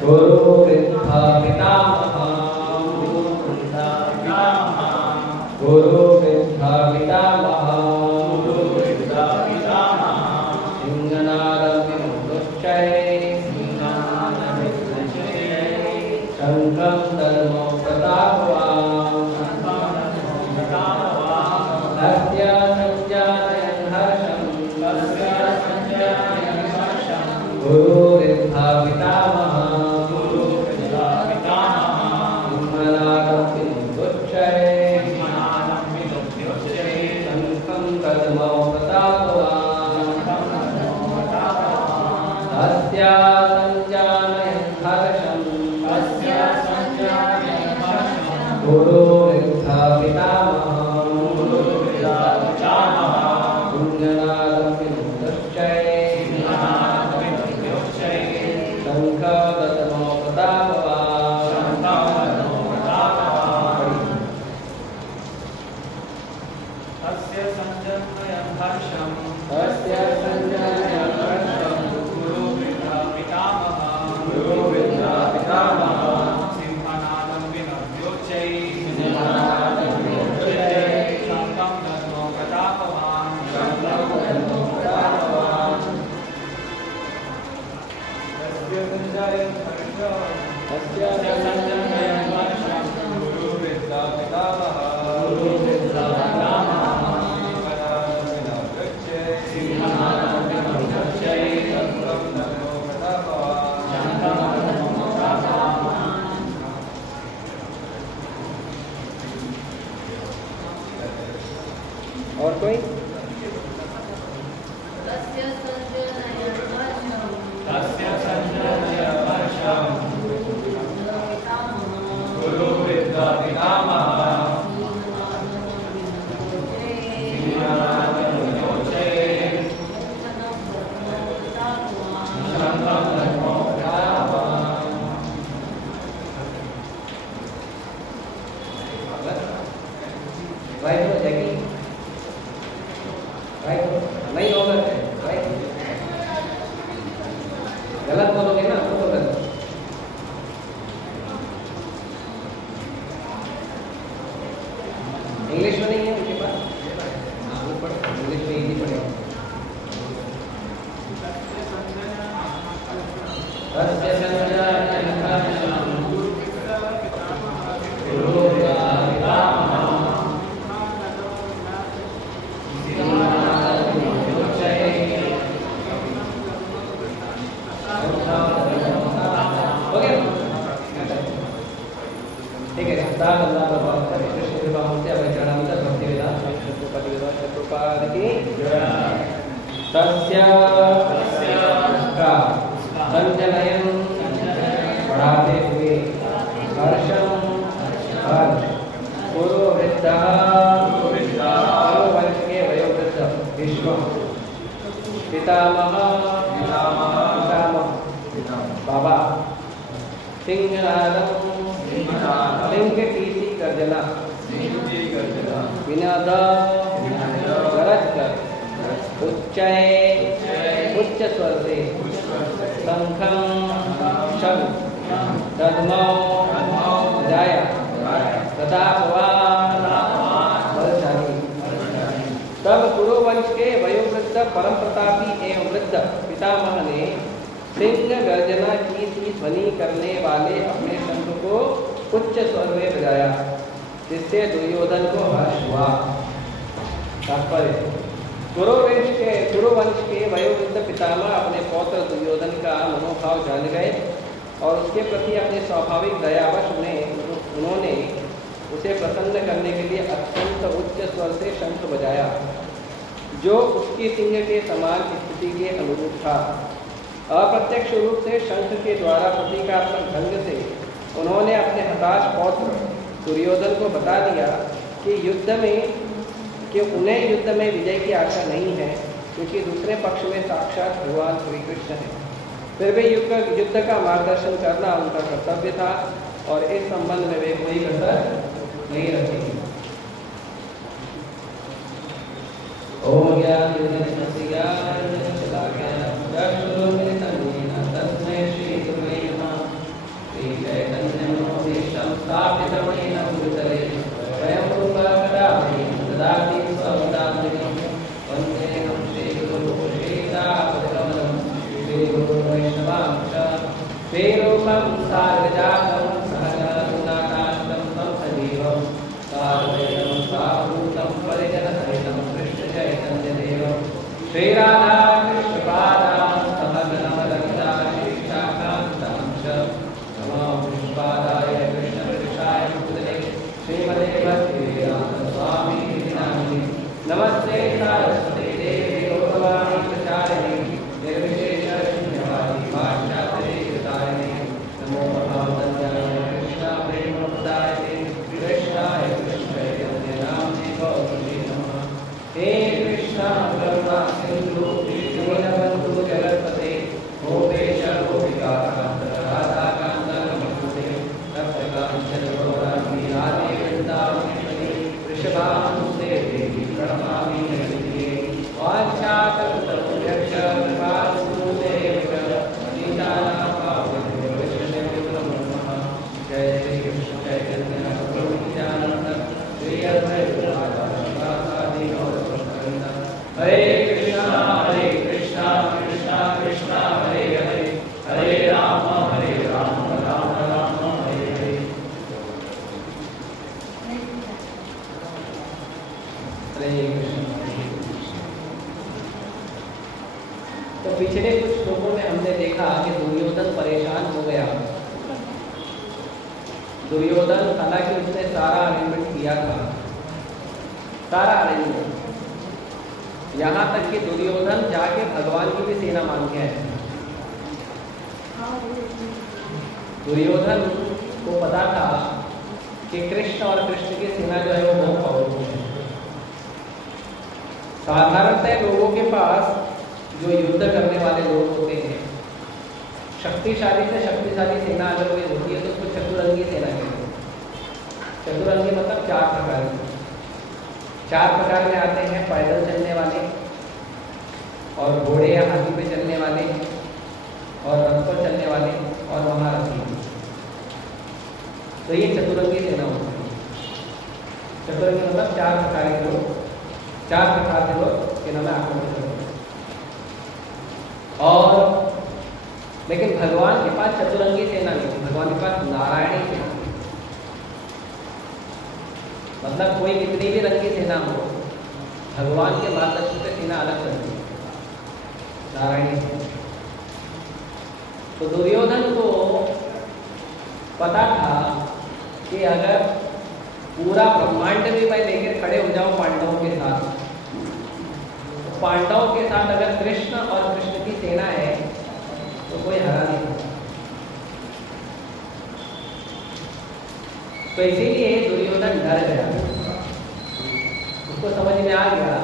Guru युद्ध का मार्गदर्शन करना उनका कर्तव्य था और इस संबंध में वे कोई कसर नहीं रखेंगे। ओम ज्ञान तस्मै श्री गुरुवे नमः। श्री चैतन्य श्रीरूपं सार्वजातं सहगणनाथान्तं तं सजीवं साद्वैतं सावधूतं परिजनसहितं कृष्णचैतन्यदेवं श्रीराधा कृष्णपादां सहगणवदन्ता श्रीशाखान्तं च नमो विष्णुपादाय कृष्णवृषाय भूतले श्रीमते भक्तिवेदान्तस्वामिनिधि नामिने नमस्ते सारस्वते देवी गौरवाणी प्रचारिणे निर्विशेषशून्यवादी पाश्चात्यदेशतारिणे नमो महावदन्याय कृष्णा प्रेमप्रदायते कृष्णाय कृष्णचैतन्य नाम्ने गौरवे नमः। हे कृष्णा करुणा सिन्धु दीनबन्धु जगत्पते गोपेश गोपिकाकान्त राधाकान्त नमोस्तुते तप्तकाञ्चन गौराङ्गी राधे वृन्दावनेश्वरी वृषभानुसुते देवी प्रणमामि हरिप्रिये वाञ्छाकल्पतरुभ्यश्च कृपासिन्धुभ्येव च पतितानां पावनेभ्यो वैष्णवेभ्यो नमो नमः। जय श्री कृष्ण चैतन्य प्रभु नित्यानंद श्री अद्वैत गदाधर गौरभक्तवृंद। हरे कृष्णा कृष्णा कृष्णा हरे हरे हरे राम राम राम हरे हरे। हरे कृष्ण। तो पिछले कुछ श्लोकों में हमने देखा कि दुर्योधन परेशान हो गया। दुर्योधन हालांकि उसने सारा अरेंजमेंट किया था, सारा अरेंजमेंट, यहाँ तक कि दुर्योधन जाके भगवान की भी सेना मांग के आया। दुर्योधन को पता था कि कृष्ण और कृष्ण की सेना जो है वो बहुत पावरफुल है। साधारणतः लोगों के पास जो युद्ध करने वाले लोग होते हैं, शक्तिशाली से शक्तिशाली सेना अगर कोई होती है तो उसको चतुरंगी सेना कहते हैं। चतुरंगी मतलब चार प्रकार के, चार प्रकार में आते हैं। पैदल चलने वाले और घोड़े या हाथी पे चलने वाले और रथ पर चलने वाले और महारथी। तो ये चतुरंगी सेना होती है। चतुरंगी मतलब चार प्रकार के लोग, चार प्रकार के लोग सेना में आक्रमण करते हैं। और लेकिन भगवान के पास चतुरंगी सेना नहीं थी, भगवान के पास नारायणी सेना थी। मतलब कोई कितनी भी रंग की सेना हो, भगवान के मार्गदर्शन से सेना अलग चलती है, नारायणी सेना। तो दुर्योधन को पता था कि अगर पूरा ब्रह्मांड भी मैं लेकर खड़े हो जाऊं पांडवों के साथ, तो पांडवों के साथ अगर कृष्ण और कृष्ण की सेना है तो कोई हरा नहीं सकता। तो इसीलिए दुर्योधन डर गया। उसको समझ में आ गया,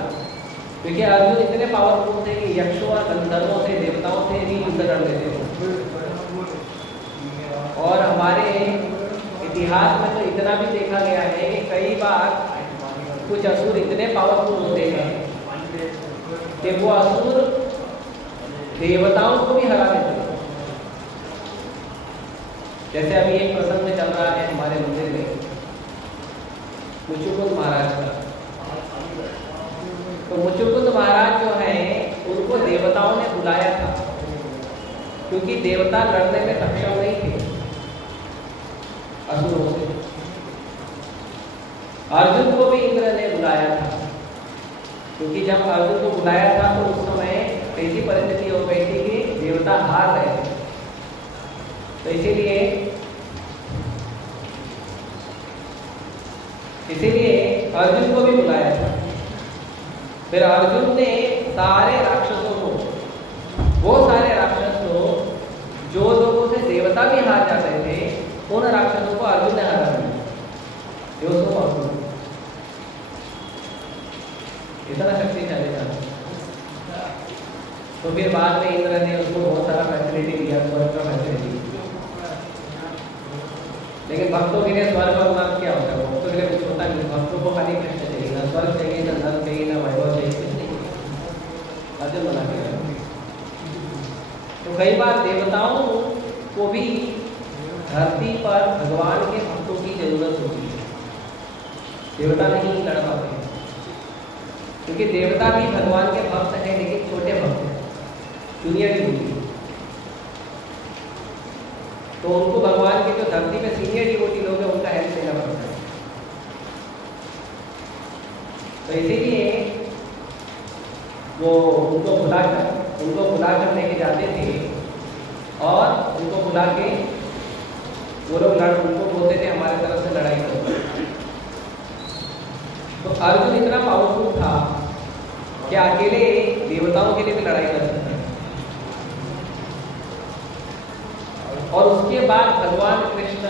क्योंकि अर्जुन इतने पावरफुल थे कि यक्षों और गंधर्वों से, देवताओं से भी युद्ध कर लेते थे। और हमारे इतिहास में तो इतना भी देखा गया है कि कई बार कुछ असुर इतने पावरफुल होते हैं कि वो असुर देवताओं को भी हरा देते हैं। जैसे अभी एक प्रसंग चल रहा है हमारे मंदिर में मुचुकुंद महाराज का। तो मुचुकुंद महाराज जो है उनको देवताओं ने बुलाया था, क्योंकि देवता लड़ने में सक्षम नहीं थे असुरों से। अर्जुन को भी इंद्र ने बुलाया था, क्योंकि जब अर्जुन को बुलाया था तो उस समय ऐसी परिस्थिति हो गई थी कि देवता हार रहे थे। तो इसीलिए अर्जुन को भी बुलाया था। फिर अर्जुन ने सारे राक्षसों को, वो सारे राक्षस लोग जो लोगों से देवता भी हार जाते थे, उन राक्षसों को अर्जुन ने हरा दिया। इतना शक्तिशाली था। तो फिर बाद में इंद्र ने उसको बहुत सारा फैसिलिटी दिया, स्वर्ग का फैसिलिटी। लेकिन भक्तों के लिए स्वर्ग और नर्क क्या होता है? भक्तों के लिए कुछ होता नहीं। भक्तों को खाली कृष्ण चाहिए, ना स्वर्ग चाहिए, ना नर्क चाहिए, ना वैभव चाहिए, कुछ नहीं। अर्जुन बना के तो कई बार देवताओं को भी धरती पर भगवान के भक्तों की जरूरत होती है। देवता नहीं लड़ पाते, क्योंकि देवता भी भगवान के भक्त हैं, लेकिन छोटे भक्त हैं, दुनिया की होती है। तो उनको भगवान के जो धरती में सीनियर डिवोटी लोग हैं उनका हेल्प लेना पड़ता है। तो इसीलिए वो उनको बुलाकर लेके जाते थे और उनको बुला के वो लोग उनको बोलते थे हमारे तरफ से लड़ाई करो। तो अर्जुन इतना पावरफुल था कि अकेले देवताओं के लिए भी लड़ाई कर सकता है। और उसके बाद भगवान कृष्ण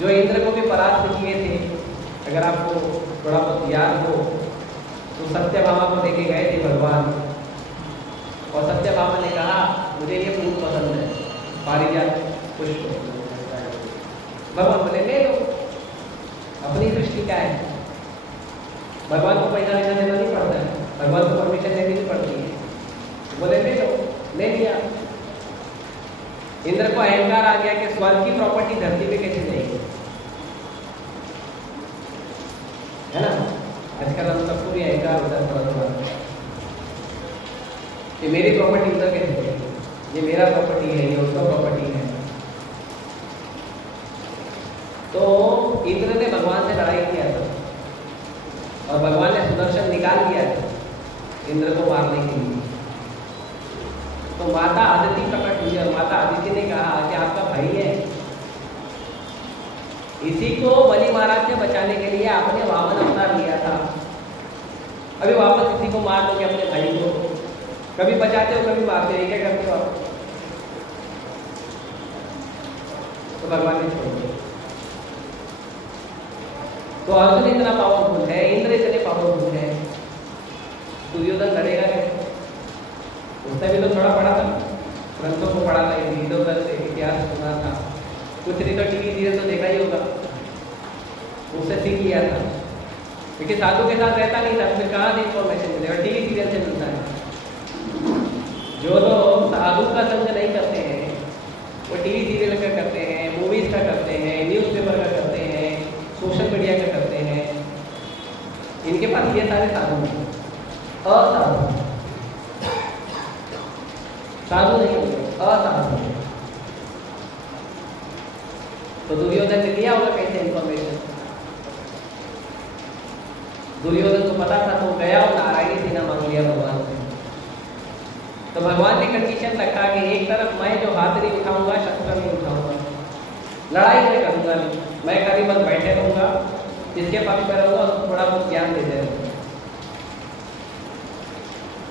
जो इंद्र को भी परास्त किए थे, अगर आपको थोड़ा बहुत याद हो तो सत्यभामा को लेके गए थे भगवान, और सत्यभामा ने कहा मुझे ये फूल पसंद है, पारिजात पुष्प। भगवान बोले ले लो, अपनी सृष्टि का है, भगवान को पैसा वैसा देना नहीं पड़ता है, भगवान को परमिशन लेनी नहीं पड़ती है। बोले ले लो, ले लिया। इंद्र को अहंकार आ गया कि स्वर्ग की प्रॉपर्टी धरती पे कैसे जाएगी, है ना। आजकल हम सबको भी अहंकार होता है थोड़ा थोड़ा कि मेरी प्रॉपर्टी उधर कैसे जाएगी, ये मेरा प्रॉपर्टी है, ये उसका प्रॉपर्टी है। तो इंद्र ने भगवान से लड़ाई किया था और भगवान ने सुदर्शन निकाल दिया था इंद्र को मारने के लिए। तो माता आदिति प्रकट हुई और माता आदिति ने कहा कि आपका भाई है, इसी को बलि महाराज से बचाने के लिए आपने वामन अवतार लिया था, अभी वापस इसी को मार दोगे अपने भाई को, कभी बचाते हो कभी मारते हो, क्या करते हो आप। तो भगवान ने छोड़ दिया। तो अर्जुन इतना पावरफुल है, इंद्र इतने पावरफुल है, दुर्योधन लड़ेगा कैसे। उसने भी तो थोड़ा पढ़ा था, ग्रंथों को पढ़ा था, इधर उधर से इतिहास सुना था, कुछ नहीं तो टीवी सीरियल तो देखा ही होगा, उससे सीख लिया था। क्योंकि साधु के साथ रहता नहीं था, फिर कहाँ से इंफॉर्मेशन मिलेगा, टीवी सीरियल से मिलता है। जो लोग साधु का संग नहीं करते हैं वो टीवी सीरियल का करते हैं, मूवीज का करते हैं, न्यूज़पेपर का करते हैं, सोशल मीडिया का करते हैं। इनके पास ये सारे साधु हैं, असाधु साधु नहीं होते, असाधु। तो दुर्योधन ने लिया होगा कैसे इंफॉर्मेशन, दुर्योधन को पता था तो गया और नारायणी सेना मांग लिया भगवान से। तो भगवान ने कंडीशन रखा कि एक तरफ मैं जो हाथ नहीं उठाऊंगा, शस्त्र नहीं उठाऊंगा, लड़ाई नहीं करूंगा, मैं कभी बस बैठे रहूंगा, जिसके पक्ष में रहूंगा उसको थोड़ा बहुत ज्ञान देते रहूंगा।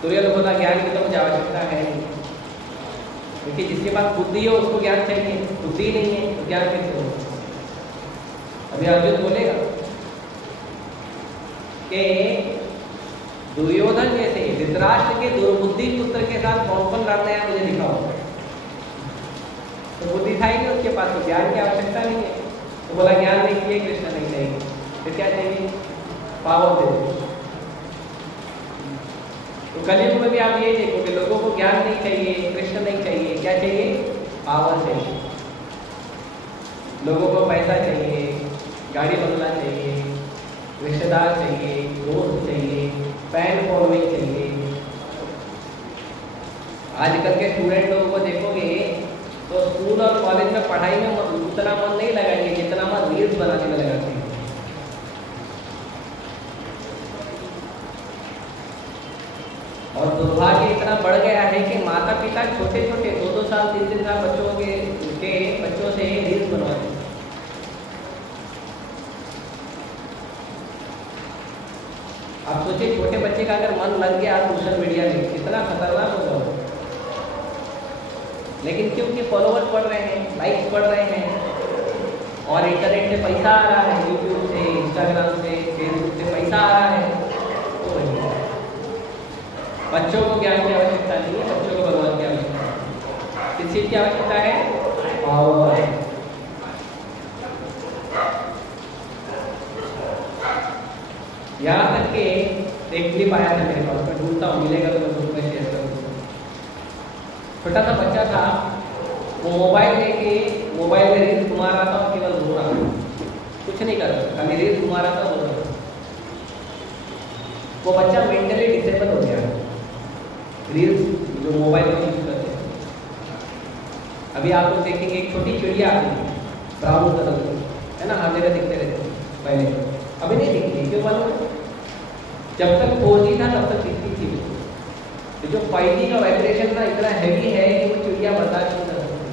दुर्योधन बोला ज्ञान की तो मुझे आवश्यकता है नहीं, क्योंकि जिसके पास बुद्धि हो उसको ज्ञान चाहिए, बुद्धि नहीं है तो ज्ञान कैसे होगा। अभी अर्जुन बोलेगा कि दुर्योधन जैसे धृतराष्ट्र के दुर्बुद्धि पुत्र के साथ कौन कौन लड़ना है मुझे दिखाओ। तो बुद्धि था ही नहीं उसके पास, तो ज्ञान की आवश्यकता नहीं है। तो बोला ज्ञान नहीं चाहिए, कृष्ण नहीं चाहिए, फिर क्या चाहिए, पावर दे दो। तो कलयुग में भी आप ये देखो कि लोगों को ज्ञान नहीं चाहिए, कृष्ण नहीं चाहिए, क्या चाहिए, पावर चाहिए। लोगों को पैसा चाहिए, गाड़ी बंगला चाहिए, रिश्तेदार चाहिए, दोस्त चाहिए, फैन फॉलोइंग चाहिए। आजकल के स्टूडेंट लोगों को देखोगे तो स्कूल और कॉलेज में पढ़ाई में उतना मन नहीं लगाएंगे जितना मन रील्स बनाने में लगाते हैं। और दुर्भाग्य इतना बढ़ गया है कि माता पिता छोटे छोटे 2-2 साल 3-3 साल बच्चों से रील्स बनवाते हैं। आप सोचिए छोटे बच्चे का अगर मन लग गया सोशल मीडिया में कितना खतरनाक होगा। लेकिन क्योंकि फॉलोवर्स बढ़ रहे हैं, लाइक्स बढ़ रहे हैं और इंटरनेट से पैसा आ रहा है, यूट्यूब से, इंस्टाग्राम से, फेसबुक से पैसा आ रहा है, तो वही बच्चों को ज्ञान की आवश्यकता नहीं है, बच्चों को भगवान की आवश्यकता है। किस चीज की आवश्यकता है, पावर। यहाँ तक के एक क्लिप आया था मेरे पास, मैं ढूंढता हूँ, मिलेगा तो मैं ग्रुप में शेयर करूँगा। छोटा सा बच्चा था, वो मोबाइल लेके मोबाइल में रील्स घुमा रहा था और केवल घूम रहा था, कुछ नहीं कर रहा था, खाली रील्स घुमा रहा था, बोल रहा था। वो बच्चा मेंटली डिसेबल हो गया, रील्स जो मोबाइल में यूज करते हैं। अभी आप लोग देखेंगे एक छोटी चिड़िया आती है ब्राउन कलर की, है ना, हर जगह दिखते रहते हैं पहले, अभी नहीं दिखती, क्यों मालूम है? जब तक 4G था तब तक दिखती थी। तो जो 5G का वाइब्रेशन ना इतना हैवी है कि वो चिड़िया बर्दाश्त नहीं कर सकती।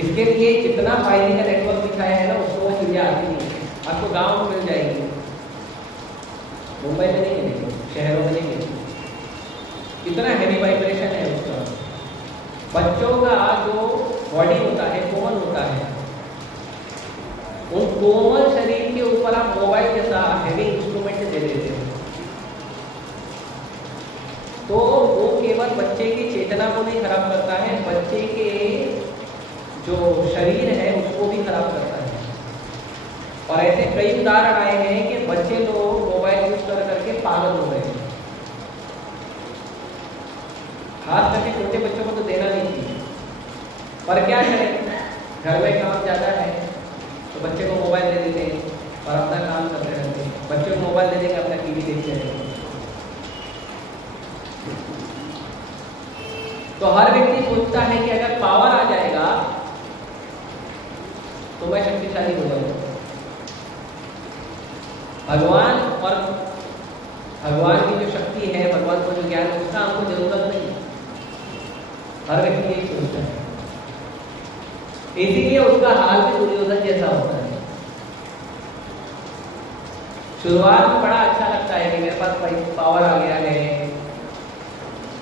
इसके लिए जितना 5G का नेटवर्क दिखाया है ना, उसको वो चिड़िया आती नहीं है। आपको गांव में मिल जाएगी, मुंबई में नहीं मिलेगी, शहरों में नहीं मिलेगी, इतना हैवी वाइब्रेशन है उसका। बच्चों का जो बॉडी होता है कोमल होता है, उन कोमल शरीर के ऊपर आप मोबाइल जैसा हैवी इंस्ट्रूमेंट दे देते हैं, तो वो केवल बच्चे की चेतना को नहीं खराब करता है, बच्चे के जो शरीर है उसको भी खराब करता है। और ऐसे कई उदाहरण आए हैं कि बच्चे लोग मोबाइल यूज कर करके पागल हो गए हैं। खास करके छोटे बच्चों को तो देना नहीं चाहिए, पर क्या करें, घर में काम ज़्यादा है तो बच्चे को मोबाइल दे देते हैं और अपना काम करते रहते हैं। बच्चों को मोबाइल दे देंगे, अपना टीवी देखते रहेंगे। तो हर व्यक्ति सोचता है कि अगर पावर आ जाएगा तो मैं शक्तिशाली हो जाऊंगा। भगवान और भगवान की जो शक्ति है, भगवान को जो ज्ञान है, उसका हमको जरूरत नहीं है। हर व्यक्ति यही सोचता है, इसीलिए उसका हाल भी दुर्योधन जैसा होता है। शुरुआत में बड़ा अच्छा लगता है कि मेरे पास पावर आ गया है,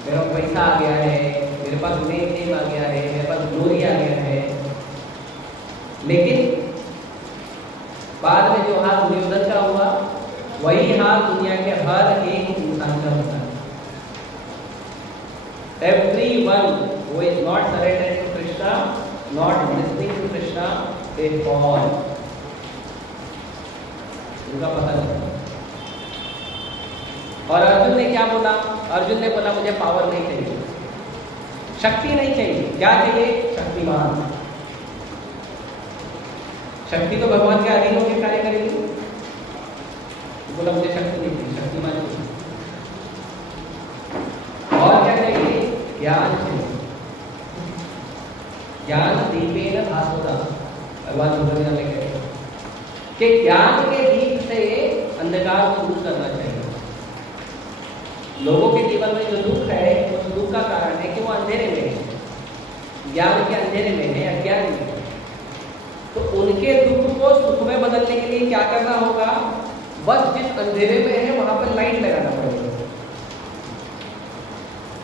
मेरा पैसा आ गया है, मेरे पास नेम आ गया है, मेरे पास ग्लोरी आ गया है, लेकिन बाद में जो हाल दुर्योधन का हुआ वही हाल दुनिया के हर एक इंसान का होता है। Everyone who is not surrendering to Krishna, not listening to Krishna, they fall. उनका पता नहीं। और अर्जुन ने क्या बोला? अर्जुन ने बोला मुझे पावर नहीं चाहिए, शक्ति नहीं चाहिए, क्या चाहिए? शक्तिमान। शक्ति तो भगवान के अधीन होकर कार्य करेगी। बोला मुझे शक्ति नहीं चाहिए, शक्तिमान चाहिए। और क्या चाहिए? ज्ञान चाहिए। ज्ञान दीपेन भास्वता, भगवान भगवान में कहते हैं कि ज्ञान के दीप से अंधकार को दूर करना चाहिए। लोगों के जीवन में जो दुख है, उस दुख का कारण है कि वो अंधेरे में है, ज्ञान के अंधेरे में है, अज्ञान में। तो उनके दुख को सुख में बदलने के लिए क्या करना होगा? बस जिस अंधेरे में है वहां पर लाइट लगाना पड़ेगा।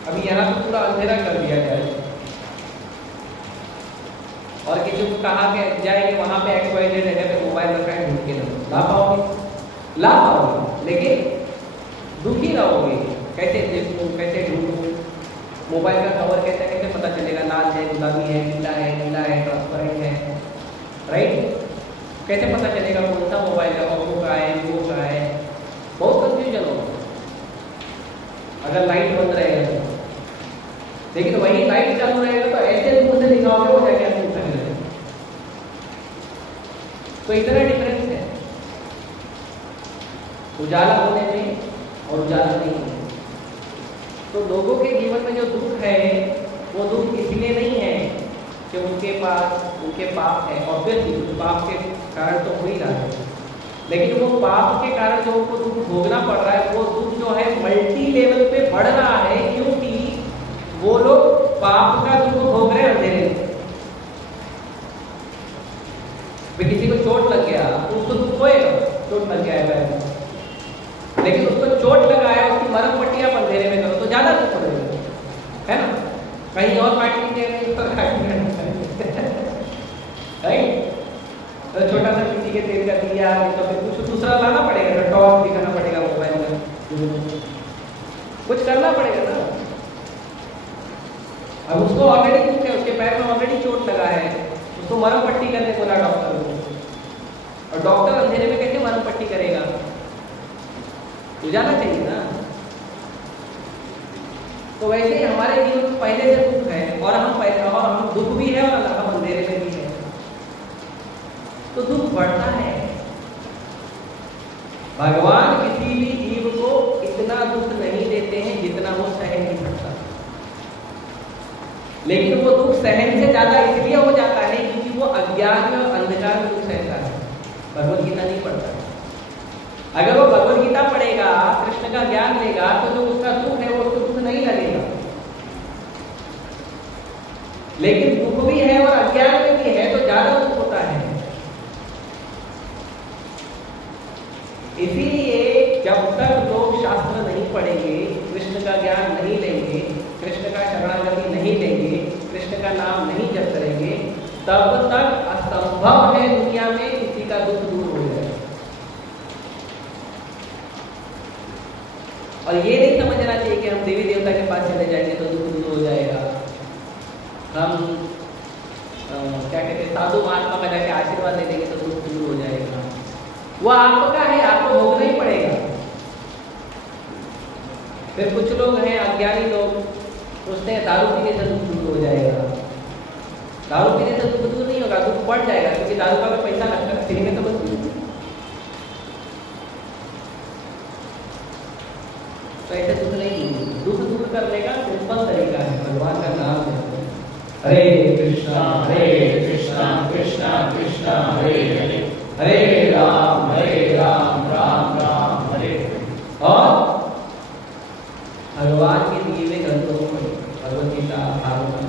अभी यहाँ तो पूरा अंधेरा कर दिया जाए और किसी को कहा कि जाएंगे वहां पे XYZ जगह पे मोबाइल रखा है, ढूंढ के ला पाओगे, लेकिन दुखी रहोगे। कैसे देखूं, कैसे ढूंढूं? मोबाइल का कवर कैसे पता चलेगा? लाल है, गुलाबी है, नीला है, ट्रांसपेरेंट है, राइट? कैसे पता चलेगा कौन सा मोबाइल है, ओप्पो का है, वीवो का है? बहुत कंफ्यूजन होगा अगर लाइट बंद रहेगा तो। लेकिन वही लाइट चालू रहेगा तो ऐसे मुंह से दिखाओगे वो जाके आपको उठाने लगेगा। तो इतना डिफरेंस है उजाला होने में और उजाला नहीं होने में। तो लोगों के जीवन में जो दुख है वो दुख इसलिए नहीं है कि उनके पाप है, ऑब्वियसली पाप के कारण तो हो ही रहा है, लेकिन वो पाप के कारण जो उनको दुख भोगना पड़ रहा है, वो दुख जो है मल्टी लेवल पे बढ़ रहा है, क्योंकि वो लोग पाप का दुख भोग रहे हैं अंधेरे में। किसी को चोट लग गया तो उसको दुख होएगा, चोट लग गया है, लेकिन उसको चोट लगा है, उसकी मरम पट्टी आप अंधेरे में करो तो ज्यादा दुख पड़ेगा, है ना? कहीं और काटनी चाहिए, राइट? तो छोटा सा मिट्टी के तेल का दिया, तो फिर कुछ दूसरा लाना पड़ेगा, टॉर्च दिखाना पड़ेगा मोबाइल में, कुछ करना पड़ेगा ना। अब उसको ऑलरेडी दुख है, उसके पैर में ऑलरेडी चोट लगा है, उसको मरम पट्टी करने बोला डॉक्टर को, और डॉक्टर अंधेरे में कैसे मरम पट्टी करेगा? उजाला चाहिए ना। तो वैसे ही हमारे जीवन में पहले से दुख है और हम दुख भी है और हम अंधेरे में भी है, तो दुख बढ़ता है। भगवान किसी भी जीव को इतना दुख नहीं देते हैं जितना वो सहन नहीं सकता। लेकिन वो दुख सहन से ज्यादा इसलिए हो जाता है क्योंकि वो अज्ञान में और अंधकार में दुख सहता है, भगवत गीता नहीं पढ़ता है। अगर वो भगवत गीता पढ़ेगा, कृष्ण का ज्ञान लेगा, तो जो उसका दुख है वो उसको दुख नहीं लगेगा। लेकिन दुख भी है और अज्ञान में भी है तो ज्यादा दुख होता है। इसीलिए जब तक लोग शास्त्र नहीं पढ़ेंगे, कृष्ण का ज्ञान नहीं लेंगे, कृष्ण का शरणागति नहीं लेंगे, कृष्ण का नाम नहीं जप करेंगे, तब तक असंभव है दुनिया में किसी का दुख दूर हो जाए। और ये नहीं समझना चाहिए कि हम देवी देवता के पास चले जाएंगे तो दुख दूर हो जाएगा, हम क्या कहते हैं साधु महात्मा का जाके आशीर्वाद ले लेंगे तो दुख दूर हो जाएगा। वो आपका है, आपको भोगना ही पड़ेगा। फिर कुछ लोग हैं अज्ञानी लोग, सोचते हैं दारू पीने से दुख दूर हो जाएगा। दारू पीने से दुख दूर नहीं होगा, दुख बढ़ जाएगा, क्योंकि दारू का भी पैसा लगता है, फ्री में तो बस। तो ऐसे दुख नहीं दूर, दुख दूर करने का सिंपल तरीका है भगवान का नाम लेते हैं। हरे कृष्णा कृष्णा कृष्णा हरे हरे, हरे राम राम राम हरे हरे। और भगवान के दिए हुए ग्रंथों को पढ़िए, भगवत गीता, भागवत।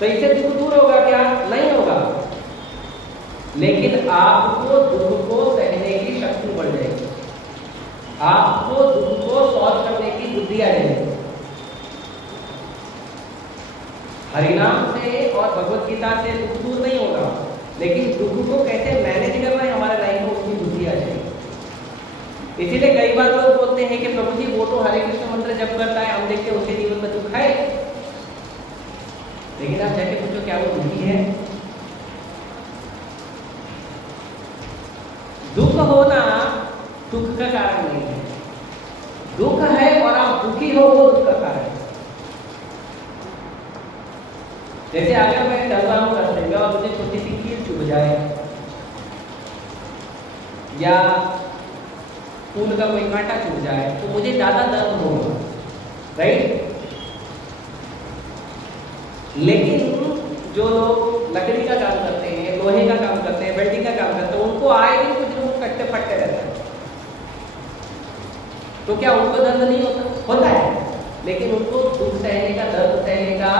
तो इससे दुख दूर होगा क्या? नहीं होगा, लेकिन आपको दुख को सहने की शक्ति बढ़ जाएगी, आपको दुख को सॉल्व करने की बुद्धि आ जाएगी। हरिनाम से और भगवत गीता से दुख दूर नहीं होगा, लेकिन दुख को कैसे मैनेज करना है हमारे लाइफ में उसकी बुद्धि आ जाएगी। इसीलिए कई बार लोग बोलते हैं कि प्रभु जी वो तो हरे कृष्ण मंत्र जप करता है, हम देखते हैं उसके जीवन में दुख है। लेकिन आप जाके पूछो क्या वो दुखी है? दुख होना दुख का कारण नहीं है, दुख है और आप दुखी हो वो दुख का कारण है। जैसे अगर मैं चल रहा हूं रास्ते में और मुझे छोटी सी कील चुभ जाए, या फूल का कोई कांटा चुभ जाए, तो मुझे ज्यादा दर्द होगा, राइट? लेकिन जो लोग लकड़ी का काम करते हैं, लोहे का काम करते हैं, वेल्डिंग का काम करते हैं, उनको आए दिन कुछ ना कुछ कट्टे फटते रहता है, तो क्या उनको दर्द नहीं होता है? लेकिन उनको दुख सहने का, दर्द सहने का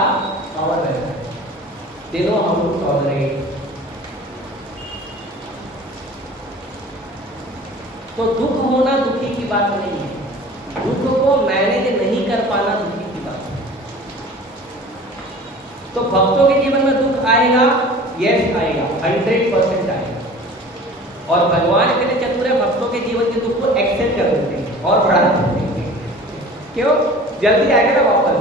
पावर रहता है। They know how to tolerate। तो दुख होना दुखी की बात नहीं है, दुख को मैनेज नहीं कर पाना दुखी की बात है। तो भक्तों के जीवन में दुख आएगा, यस आएगा, 100% आएगा। और भगवान इतने चतुर है, भक्तों के जीवन के दुख को एक्सेप्ट कर देते हैं और बढ़ा देते हैं। क्यों? जल्दी आएगा ना वापस,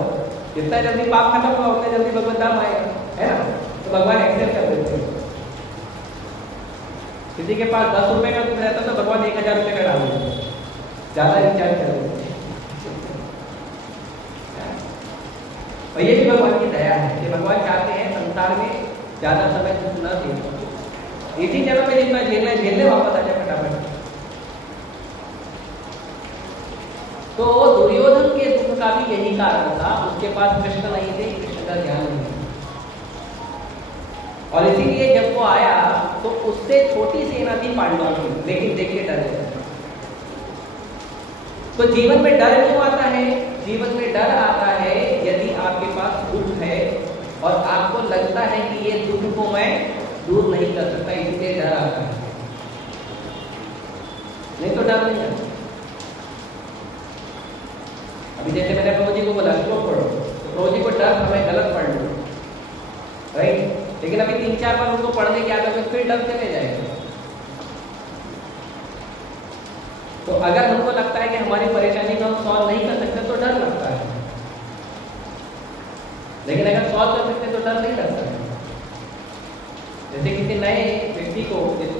जितना जल्दी पाप खत्म होगा उतना जल्दी भगवत धाम आएगा, है ना? तो भगवान एक्सेप्ट कर देते हैं। किसी के पास 10 रुपए का दुख रहता है तो भगवान 1000 रुपए का डाल देते हैं, ज्यादा रिचार्ज कर देते हैं। और ये भी भगवान की दया है कि भगवान चाहते हैं संसार में ज्यादा समय दुख न झेलो, इसी जगह पे जितना झेलना है झेलने, वापस आ जाए फटाफट। तो दुर्योधन के दुख का भी यही कारण था, उसके पास कृष्ण नहीं थे, कृष्ण का ज्ञान नहीं था। और इसीलिए जब वो आया तो उससे छोटी सेना थी पांडवों की, लेकिन देख के डर गया। तो जीवन में डर क्यों आता है? जीवन में डर आता है यदि आपके पास दुख है और आपको लगता है कि ये दुख को मैं दूर नहीं कर सकता, इसलिए डर आता है। नहीं तो डर नहीं आता। अभी जैसे मैंने प्रभु जी को बोला श्लोक पढ़ो, तो प्रभु जी को डर हमें गलत पढ़ लो, राइट? लेकिन अभी 3-4 बार उनको पढ़ने की आदत है, फिर डर चले जाएगा। तो अगर हमको लगता है कि हमारी परेशानी को हम सॉल्व नहीं कर सकते तो डर लगता है, लेकिन अगर सॉल्व कर सकते तो डर नहीं लगता है। जैसे किसी नए व्यक्ति को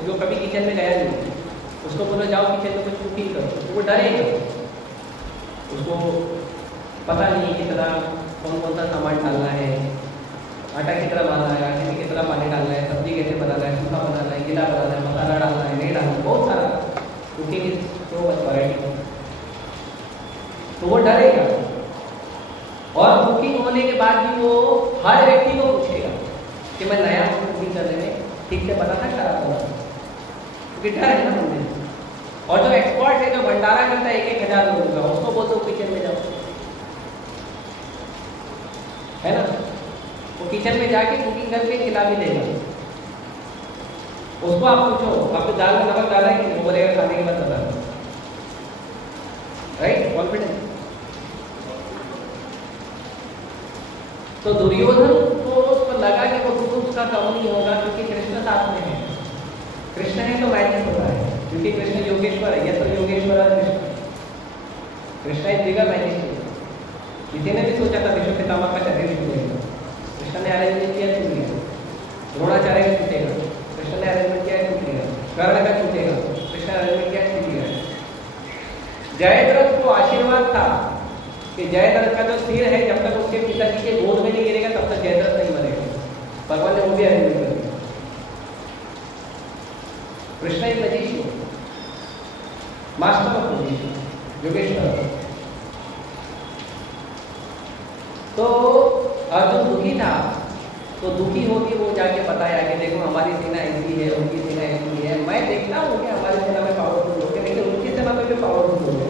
जो कभी किचन में गया नहीं, उसको बोलो जाओ किचन में कुछ कुकिंग करो, तो वो डरेगा, उसको पता नहीं है कितना कौन कौन सा सामान डालना है, आटा कितना डालना है, आटे में कितना पानी डालना है, सब्जी कैसे बनाना है, सूखा बनाना है, गीला बनाना है, मसाला डालना है, नहीं डालना है, बहुत सारा cooking is so much variety. तो वो डरेगा। और होने के बाद भी वो हर व्यक्ति को पूछेगा कि मैं नया हूँ कुकिंग करने में, ठीक से बना था खराब होगा, क्योंकि डर है ना मुझे। और जो एक्सपर्ट है, जो भंडारा करता है 1,000 लोगों का, उसको बोलते हो किचन में जाओ, है ना, वो किचन में जाके कुकिंग करके खिला भी देगा। उसको आप पूछो आपको दाल में नमक डाला है कि नहीं, बोलेगा खाने के बाद डाला, राइट, कॉन्फिडेंस। तो दुर्योधन को उसको लगा कि वो दुख उसका कम नहीं होगा, क्योंकि कृष्ण साथ में है। कृष्ण है तो मैजिक होता है, क्योंकि कृष्ण योगेश्वर है, ये तो योगेश्वर है कृष्ण। कृष्ण इस जगह मैजिक। किसी ने भी सोचा था विश्व पितामह का शरीर छूटेगा, कृष्ण ने अरेंजमेंट किया, छूट गया। द्रोणाचार्य का छूटेगा, कृष्ण ने अरेंजमेंट किया, छूट गया। कर्ण का छूटेगा, कृष्ण ने अरेंजमेंट किया, छूट गया। जयद्रथ को आशीर्वाद था कि जयद्रथ का जो सिर है जब तक उसके पिताजी के गोद में नहीं गिरेगा तब तक जयद्रथ नहीं मरेगा, भगवान ने वो भी अरेंजमेंट कर दिया। Krishna is magician, master of magician, Yogeshwar. तो अर्जुन दुखी था, तो दुखी होकर वो जाके बताया कि देखो हमारी सेना ऐसी है, उनकी सेना ऐसी है, मैं देखता हूँ कि हमारी सेना में पावरफुल लोग हैं, लेकिन उनकी सेना में भी पावरफुल लोग हैं।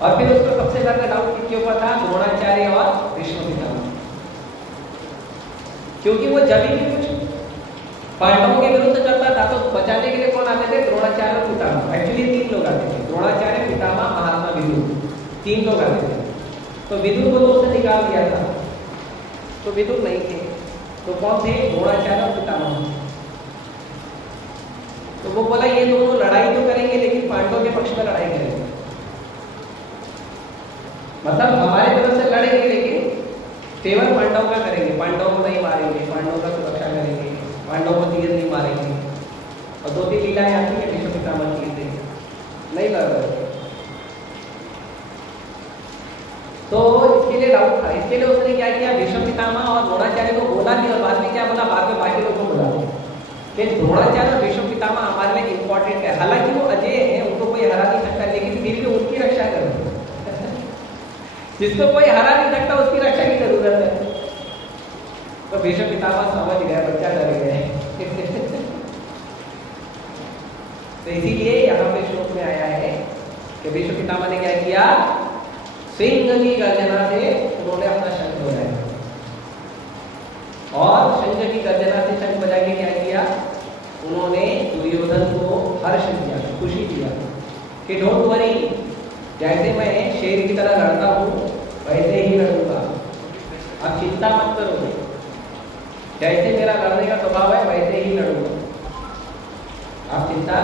और फिर उसको सबसे ज्यादा डाउट किसके ऊपर था? द्रोणाचार्य और भीष्म पितामह। क्योंकि वो जब भी कुछ पांडवों के विरुद्ध करता था तो बचाने के लिए कौन आते थे? द्रोणाचार्य और पितामह। एक्चुअली 3 लोग आते थे, द्रोणाचार्य, पितामह, महात्मा विदुर, 3 लोग आते थे। तो विदुर को तो उसने निकाल दिया था, तो विदुर नहीं थे, तो कौन थे? द्रोणाचार्य और पितामह। तो वो बोला ये दोनों लड़ाई तो करेंगे लेकिन पांडवों के पक्ष में लड़ाई करेंगे, मतलब हमारे तरफ से लड़ेंगे लेकिन केवल पांडव का करेंगे, पांडवों को नहीं मारेंगे, पांडवों का सुरक्षा करेंगे, पांडवों को तीर नहीं मारेंगे। और 2-3 लीलाएं आती है भीष्म पितामह की, नहीं लड़ रहे। तो इसके लिए डाउट था, इसके लिए उसने क्या किया? भीष्म पितामह और द्रोणाचार्य को बोला नहीं, और बाद में क्या बोला? बाद में बाकी लोगों को बोला कि द्रोणाचार्य और भीष्म पितामह हमारे लिए इंपॉर्टेंट है। हालांकि वो अजय हैं, उनको कोई हरा नहीं सकता, लेकिन फिर भी उनकी रक्षा करो। जिसको कोई हरा नहीं सकता उसकी रक्षा की जरूरत है। तो भीष्म पितामह समझ गया, बच्चा डर गया। तो इसीलिए यहाँ पे श्लोक में आया है कि भीष्म पितामह ने क्या किया? सिंह की गर्जना से उन्होंने अपना शंख बजाया, और शंख की गर्जना से शंख बजा के क्या किया? उन्होंने दुर्योधन को हर्ष दिया, खुशी दिया कि डोंट वरी, जैसे मैं शेर की तरह लड़ता हूँ वैसे ही लड़ूंगा, आप चिंता मत करो, जैसे मेरा लड़ने का स्वभाव है वैसे ही लड़ूंगा, आप चिंता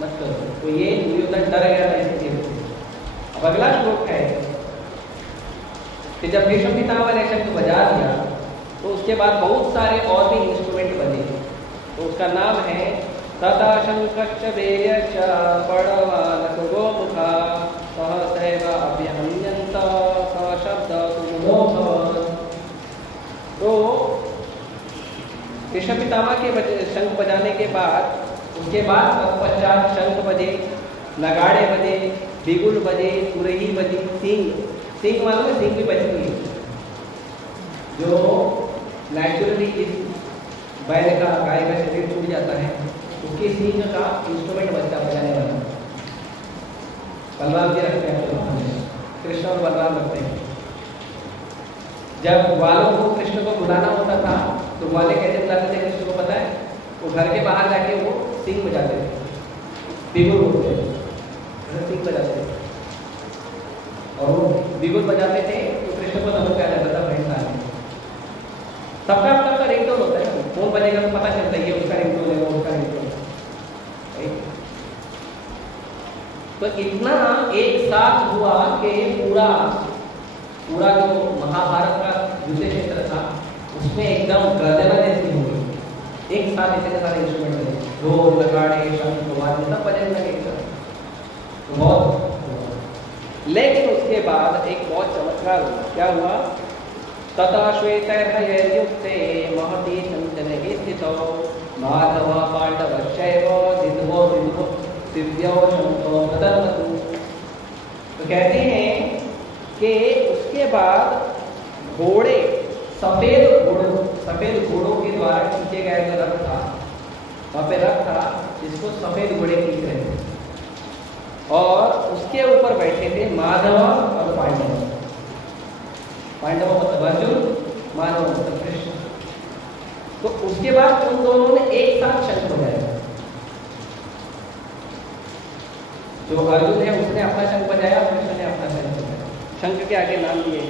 मत करो। तो ये दुर्योधन डर गया था इस चीज से। अब अगला श्लोक है कि जब भीष्म पितामह ने शंख बजा दिया तो उसके बाद बहुत सारे और भी इंस्ट्रूमेंट बने, तो उसका नाम है तथा शंखश्च वेयश्च बड़वानक गोमुखा सहसैव अभ्यहन्यन्त सशब्द सुमुखः। तो भीष्म पितामह के शंख बजाने के बाद उसके बाद तत्पश्चात शंख बजे, नगाड़े बजे, बिगुल बजे, सुरही बजी, सिंह मालूम है? सिंह भी बजती है, जो नेचुरली इस बैल का, गाय का शरीर टूट जाता है, उसके सिंह का इंस्ट्रूमेंट बजता बजाने वाला। बलराम जी रखते हैं, कृष्ण और बलराम रखते हैं। जब ग्वालों को कृष्ण को बुलाना होता था तो ग्वाले कैसे बुलाते थे कृष्ण को पता है? वो घर के बाहर जाके वो सिंह बजाते थे, बिगुल बोलते थे, सिंह बजाते थे, और वो बिगुल बजाते थे तो कृष्ण को नमक क्या जाता था भैंस आने। सबका अपना रिंगटोन होता है, फोन बजेगा तो पता चलता है ये उसका रिंगटोन है, वो उसका रिंगटोन है। तो इतना एक साथ हुआ कि पूरा जो महाभारत का युद्ध क्षेत्र था उसमें एकदम गर्जना जैसी हो गई। एक साथ इतने सारे इंस्ट्रूमेंट बजे, ढोल, नगाड़े, शंख, वाद्य सब बजने लगे एक साथ, तो बहुत। लेकिन उसके बाद एक बहुत चमत्कार हुआ। क्या हुआ? तथा श्वेतैर्हयैर्युक्ते महती सञ्जने स्थितौ माधव पाण्डवश्चैव दिद्वो दिव्यो शंखो प्रदर्शतु। तो कहते हैं कि उसके बाद घोड़े, सफ़ेद घोड़ों के द्वारा खींचे गए जो रथ था, वहाँ पे रथ था जिसको सफ़ेद घोड़े खींच रहे थे, और उसके ऊपर बैठे थे माधव और पांडव। पांडव मतलब अर्जुन, माधव मतलब कृष्ण। तो उसके बाद उन दोनों ने एक साथ शंख बजाया। जो अर्जुन है उसने अपना शंख बजाया, कृष्ण ने अपना शंख बजाया। शंख के आगे नाम दिए।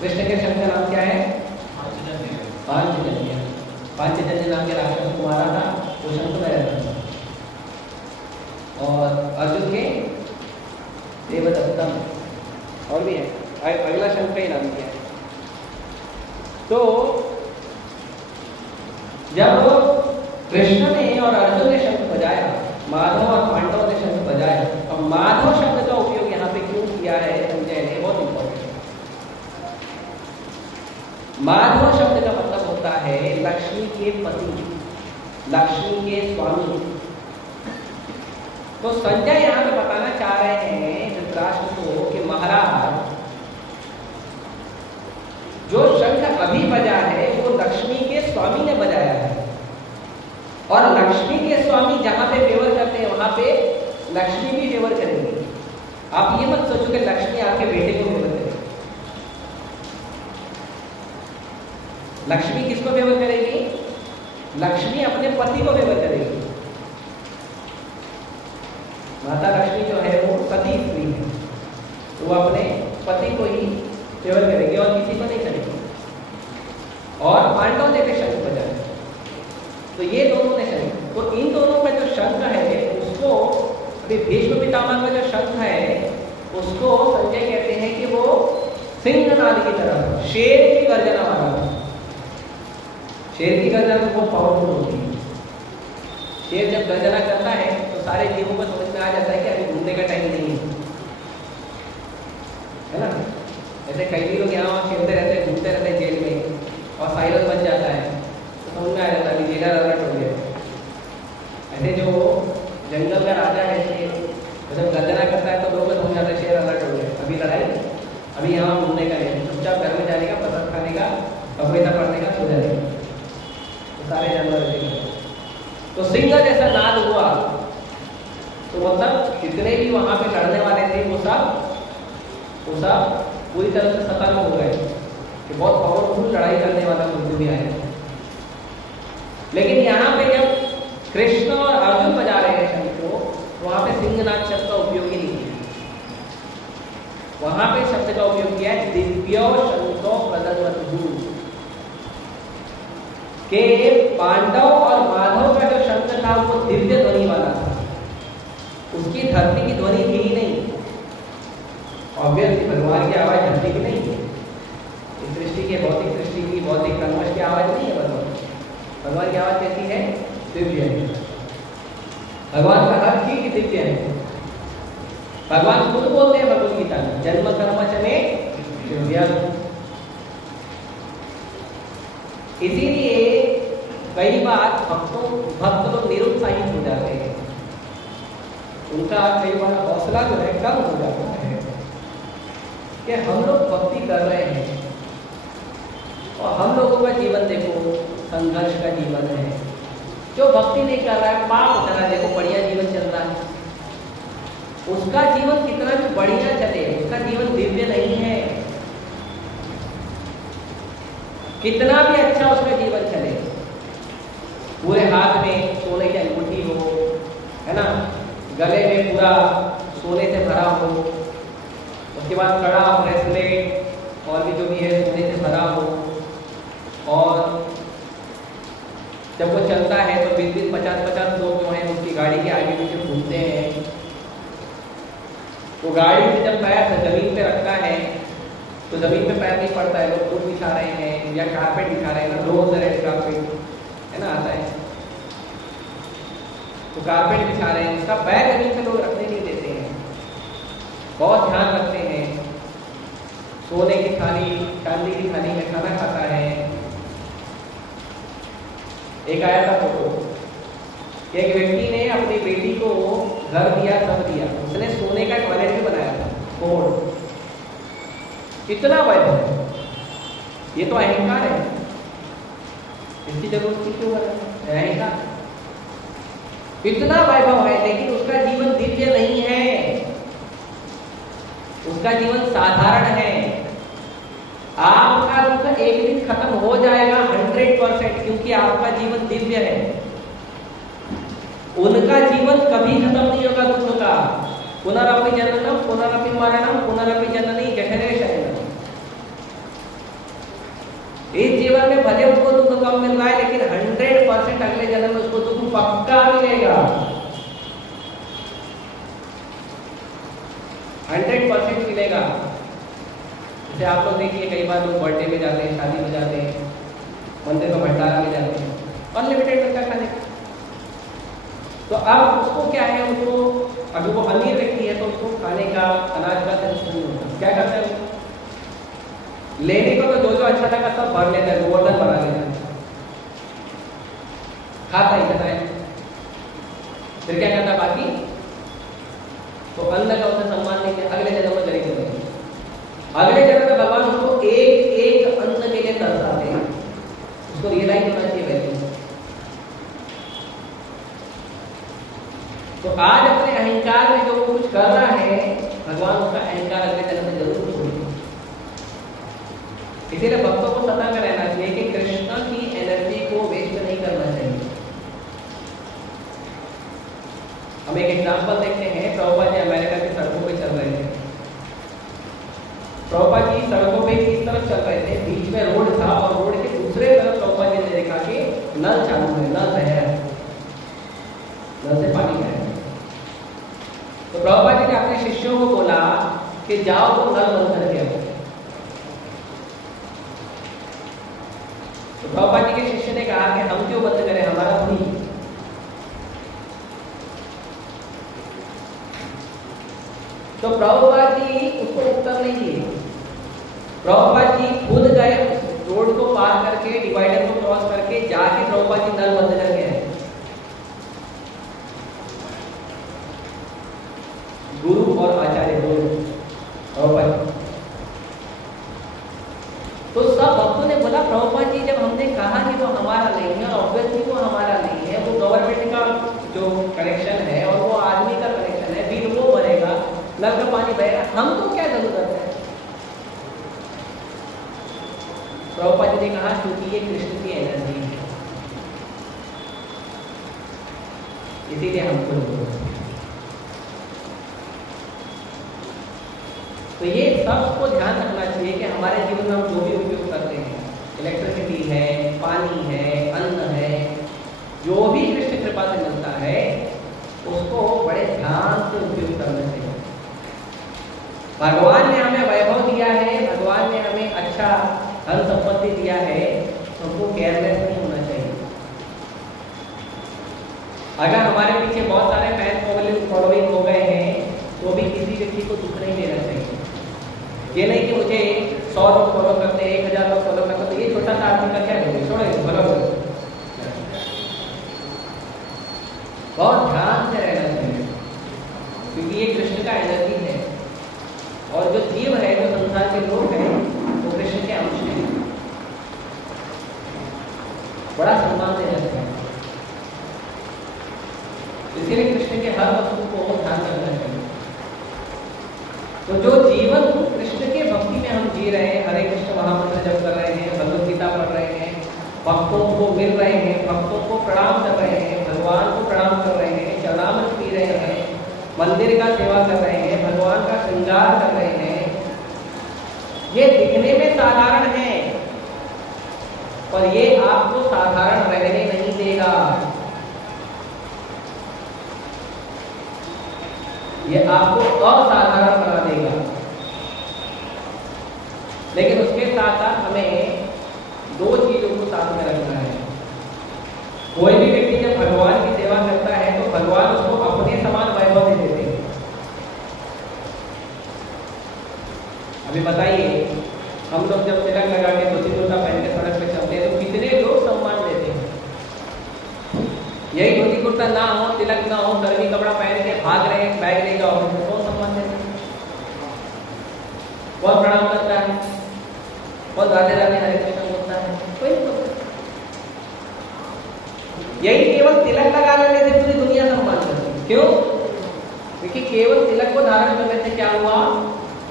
कृष्ण के शंख का नाम क्या है? पांचजन्य। पांचजन्य नाम के राक्षस को मारा था, वो शंख बजाया था। और अर्जुन के देवदत्तम, और भी है, अगला शंख का ही नाम दिया है। तो जब कृष्ण ने और अर्जुन ने शंख बजाया, माधव और पांडव ने शंख बजाया, अब माधव शब्द का उपयोग यहाँ पे क्यों किया है संजय ने, बहुत इंपॉर्टेंट। माधव शब्द का मतलब होता है लक्ष्मी के पति, लक्ष्मी के स्वामी। तो संजय यहाँ पे बताना चाह रहे हैं धृतराष्ट्र को कि महाराज, जो शंख अभी बजा है वो लक्ष्मी के स्वामी ने बजाया है, और लक्ष्मी के स्वामी जहां पे फेवर करते हैं वहां पे लक्ष्मी भी फेवर करेंगे। आप ये मत सोचो कि लक्ष्मी आपके बेटे को फेवर करेगी। लक्ष्मी किसको फेवर करेगी? लक्ष्मी अपने पति को फेवर करेगी। माता लक्ष्मी जो है वो सती स्त्री है, तो वो अपने पति को ही फेवर करेगी और किसी को नहीं करेगी। और पांडव ने भी शंख बजाया, तो ये दोनों ने शंख, तो इन दोनों का जो शंख है उसको, अभी भीष्म पितामह का जो शंख है उसको संजय कहते हैं कि वो सिंहनाद की तरह, शेर की गर्जना वाला। शेर की गर्जना तो बहुत पावरफुल होती है। शेर जब गर्जना करता है तो सारे जीवों को समझ में आ जाता है कि अभी घूमने का टाइम नहीं है ना। ऐसे कई लोग यहाँ वहाँ खेलते रहते हैं, घूमते रहते हैं जेल में, और साइरस बन जाता है तो समझ में आ जाता है जेलर अलर्ट हो गया। ऐसे जो जंगल का राजा है शेर, जब गर्जना करता है तो लोग समझ जाते हैं शेर अलर्ट हो गया, अभी लड़ाई, अभी यहाँ घूमने का नहीं, चुपचाप घर में जाने का, प्रसाद खाने का, कविता पढ़ने का, सो जाने का। तो सारे जानवर ऐसे, तो सिंह जैसा नाद हुआ तो मतलब जितने भी वहां पे लड़ने वाले थे वो सब पूरी तरह से सतर्क हो गए कि बहुत पावरफुल लड़ाई करने वाला कोई भी आया। लेकिन यहाँ पे जब कृष्ण और अर्जुन बजा रहे हैं शंख को, तो वहां पे सिंहनाद शब्द का उपयोग ही नहीं किया। वहां पे शब्द का उपयोग किया है दिव्यो शंखो प्रदर्शनु, के पांडव और माधव का जो शंख था वो दिव्य ध्वनि वाला था, उसकी धरती की ध्वनि थी ही नहीं। ऑब्वियसली भगवान की आवाज धरती की नहीं है, इस दृष्टि की, भौतिक दृष्टि की, भौतिक कलमश की आवाज नहीं है। भगवान की आवाज कैसी है? दिव्य है। भगवान का हर चीज दिव्य है। भगवान खुद बोलते हैं भगवद गीता में, जन्म कर्म चमे दिव्य। इसीलिए कई बार भक्त लोग निरुत्साहित हो जाते हैं, उनका कई बार हौसला जो है कम हो जाता है कि हम लोग भक्ति कर रहे हैं और हम लोगों का जीवन देखो संघर्ष का जीवन है। जो भक्ति नहीं कर रहा है, पाप कर रहा है, देखो बढ़िया जीवन चल रहा है, उसका जीवन कितना भी बढ़िया चले, उसका जीवन दिव्य नहीं है। कितना भी अच्छा उसका जीवन चले, पूरे हाथ में सोने की अंगूठी हो, है ना, गले में पूरा सोने से भरा हो, उसके बाद कड़ा, ब्रेसलेट और भी जो भी है सोने से भरा हो, और जब वो चलता है तो 20-20, 50-50 लोग जो हैं उसकी गाड़ी के आगे पीछे घूमते हैं। वो गाड़ी से जब पैर जमीन पे रखता है तो जमीन पे पैर नहीं पड़ता है, लोग फूट बिछा रहे हैं या कारपेट बिछा रहे हैं ना, रोज रेड कारपेट है ना आता है, तो कारपेट बिछा रहे हैं, उसका पैर जमीन पे लोग रखने नहीं देते हैं, बहुत ध्यान रखते हैं। सोने की थाली, चांदी की थाली में खाना खाता है। एक आया था फोटो, एक व्यक्ति ने अपनी बेटी को घर दिया, सब दिया, उसने सोने का टॉयलेट भी बनाया था, कोड, इतना वैभव, ये तो अहंकार है, इसकी जरूरत थी क्यों है? अहंकार इतना वैभव है, लेकिन उसका जीवन दिव्य नहीं है, उसका जीवन साधारण है। आपका दुख एक दिन खत्म हो जाएगा 100%, क्योंकि आपका जीवन दिव्य है। उनका जीवन कभी खत्म नहीं होगा दुख का। पुनरपि जननम पुनरपि मरणम पुनरपि जननी जठरे शयनम। इस जीवन में भले उसको दुख कम मिल रहा है, लेकिन 100% अगले जन्म में उसको दुख पक्का मिलेगा, 100% मिलेगा। जैसे आप लोग देखिए, कई बार लोग बर्थडे में जाते हैं, शादी में जाते हैं, मंदिर में भंडारा में जाते हैं, अनलिमिटेड मिलता है खाने का। तो अब उसको क्या है, उसको अभी वो अमीर व्यक्ति है तो उसको खाने का, अनाज का टेंशन नहीं होता। क्या करता है वो? लेने को तो जो अच्छा लगा सब भर लेता है, गोवर्धन बना लेता है, खाता ही रहता है। फिर क्या करता है बाकी? तो अन्न का उसे सम्मान नहीं किया, अगले जन्म में गरीब बनेगा। अगले जन्म में भगवान उसको एक एक अन्न के लिए तरसाते हैं, उसको रियलाइज होना चाहिए वैसे। तो आज अपने अहंकार में जो कुछ कर रहा है, भगवान उसका अहंकार अगले जन्म में जरूर छोड़ेगा। इसीलिए भक्तों को सतर्क रहना चाहिए कि कृष्ण की एनर्जी को वेस्ट नहीं करना चाहिए। हम एक एग्जांपल देखते हैं, प्रभुपाद जी अमेरिका की सड़कों पे चल रहे थे। प्रभुपाद जी सड़कों पे किस तरफ चल रहे थे, बीच में रोड था और रोड के दूसरे तरफ प्रभुपाद जी ने देखा कि नल चालू है, नल बह रहा है, नल से पानी बह रहा है। तो प्रभुपाद जी ने अपने शिष्यों को बोला कि जाओ तो नल बंद करके आओ। तो प्रभुपाद जी के शिष्य ने कहा कि हम क्यों बंद करें, हमारा नहीं। तो प्रभुपाद जी उसको उत्तर नहीं दिए। प्रभुपाद जी खुद गए, रोड को पार करके, डिवाइडर को क्रॉस करके जाके प्रभुपाद जी नल बंद करके आए। गुरु और आचार्य दोनों प्रभुपाद। तो सब भक्तों ने बोला प्रभुपाद जी जब हमने कहा कि वो हमारा नहीं है, ऑब्वियसली वो हमारा नहीं है, वो गवर्नमेंट का जो कनेक्शन है और वो आदमी का कनेक्शन है, फिर वो भरेगा, नल का पानी बहेगा, हमको क्या जरूरत है? प्रभुपाद जी ने कहा क्योंकि ये कृष्ण की एनर्जी है, इसीलिए हमको जरूरत है। तो ये सबको ध्यान रखना चाहिए कि हमारे जीवन में हम जो भी उपयोग करते हैं, इलेक्ट्रिसिटी है, पानी है, अन्न है, जो भी कृष्ण कृपा से मिलता है उसको बड़े ध्यान से उपयोग करना चाहिए। भगवान ने हमें वैभव दिया है, भगवान ने हमें अच्छा धन संपत्ति दिया है, तो हमको केयरलेस नहीं होना चाहिए। अगर हमारे पीछे बहुत सारे फैन फॉलोइंग हो गए हैं तो भी किसी व्यक्ति को दुख नहीं देना चाहिए। ये नहीं कि मुझे 100 लोग फॉलो करते हैं, 1000 लोग फॉलो करते हैं, ये छोटा सा आदमी का क्या करेंगे, छोड़ो फॉलो करो। बहुत ध्यान से रहना चाहिए, क्योंकि ये कृष्ण का एनर्जी है और जो जीव है, जो संसार के लोग हैं, वो कृष्ण के अंश हैं। बड़ा सम्मान देना चाहिए, इसलिए कृष्ण के हर वस्तु को ध्यान रखना चाहिए। तो जो जीवन कृष्ण के भक्ति में हम जी रहे हैं, हरे कृष्ण महामंत्र जप कर रहे हैं, भगवद गीता पढ़ रहे हैं, भक्तों को मिल रहे हैं, भक्तों को प्रणाम कर रहे हैं, भगवान को प्रणाम कर रहे हैं, चरणामृत पी रहे हैं, मंदिर का सेवा कर रहे हैं, भगवान का श्रृंगार कर रहे हैं, ये दिखने में साधारण है, पर ये आपको साधारण रहने नहीं देगा। ये आपको असाधारण बना देगा। लेकिन उसके साथ साथ हमें दो चीजों को साथ में रखना है। कोई भी व्यक्ति जब भगवान की सेवा करता है तो भगवान उसको अपने समान वैभव दे देते हैं। अभी बताइए, हम लोग जब तिलक लगा के धोती कुर्ता पहन के सड़क पे चलते हैं तो कितने लोग सम्मान देते हैं। यही धोती कुर्ता ना हो, तिलक ना हो, गर्मी कपड़ा पहन के भाग रहे हैं, बैग लेकर ऑफिस में, कौन सम्मान देता है, कौन प्रणाम करता है? और राधे राधे हरे कृष्ण बोलता है? कोई नहीं बोलता। यही केवल तिलक लगा लेने से पूरी दुनिया सम्मान करती है। क्यों? क्योंकि केवल तिलक को धारण करने से क्या हुआ?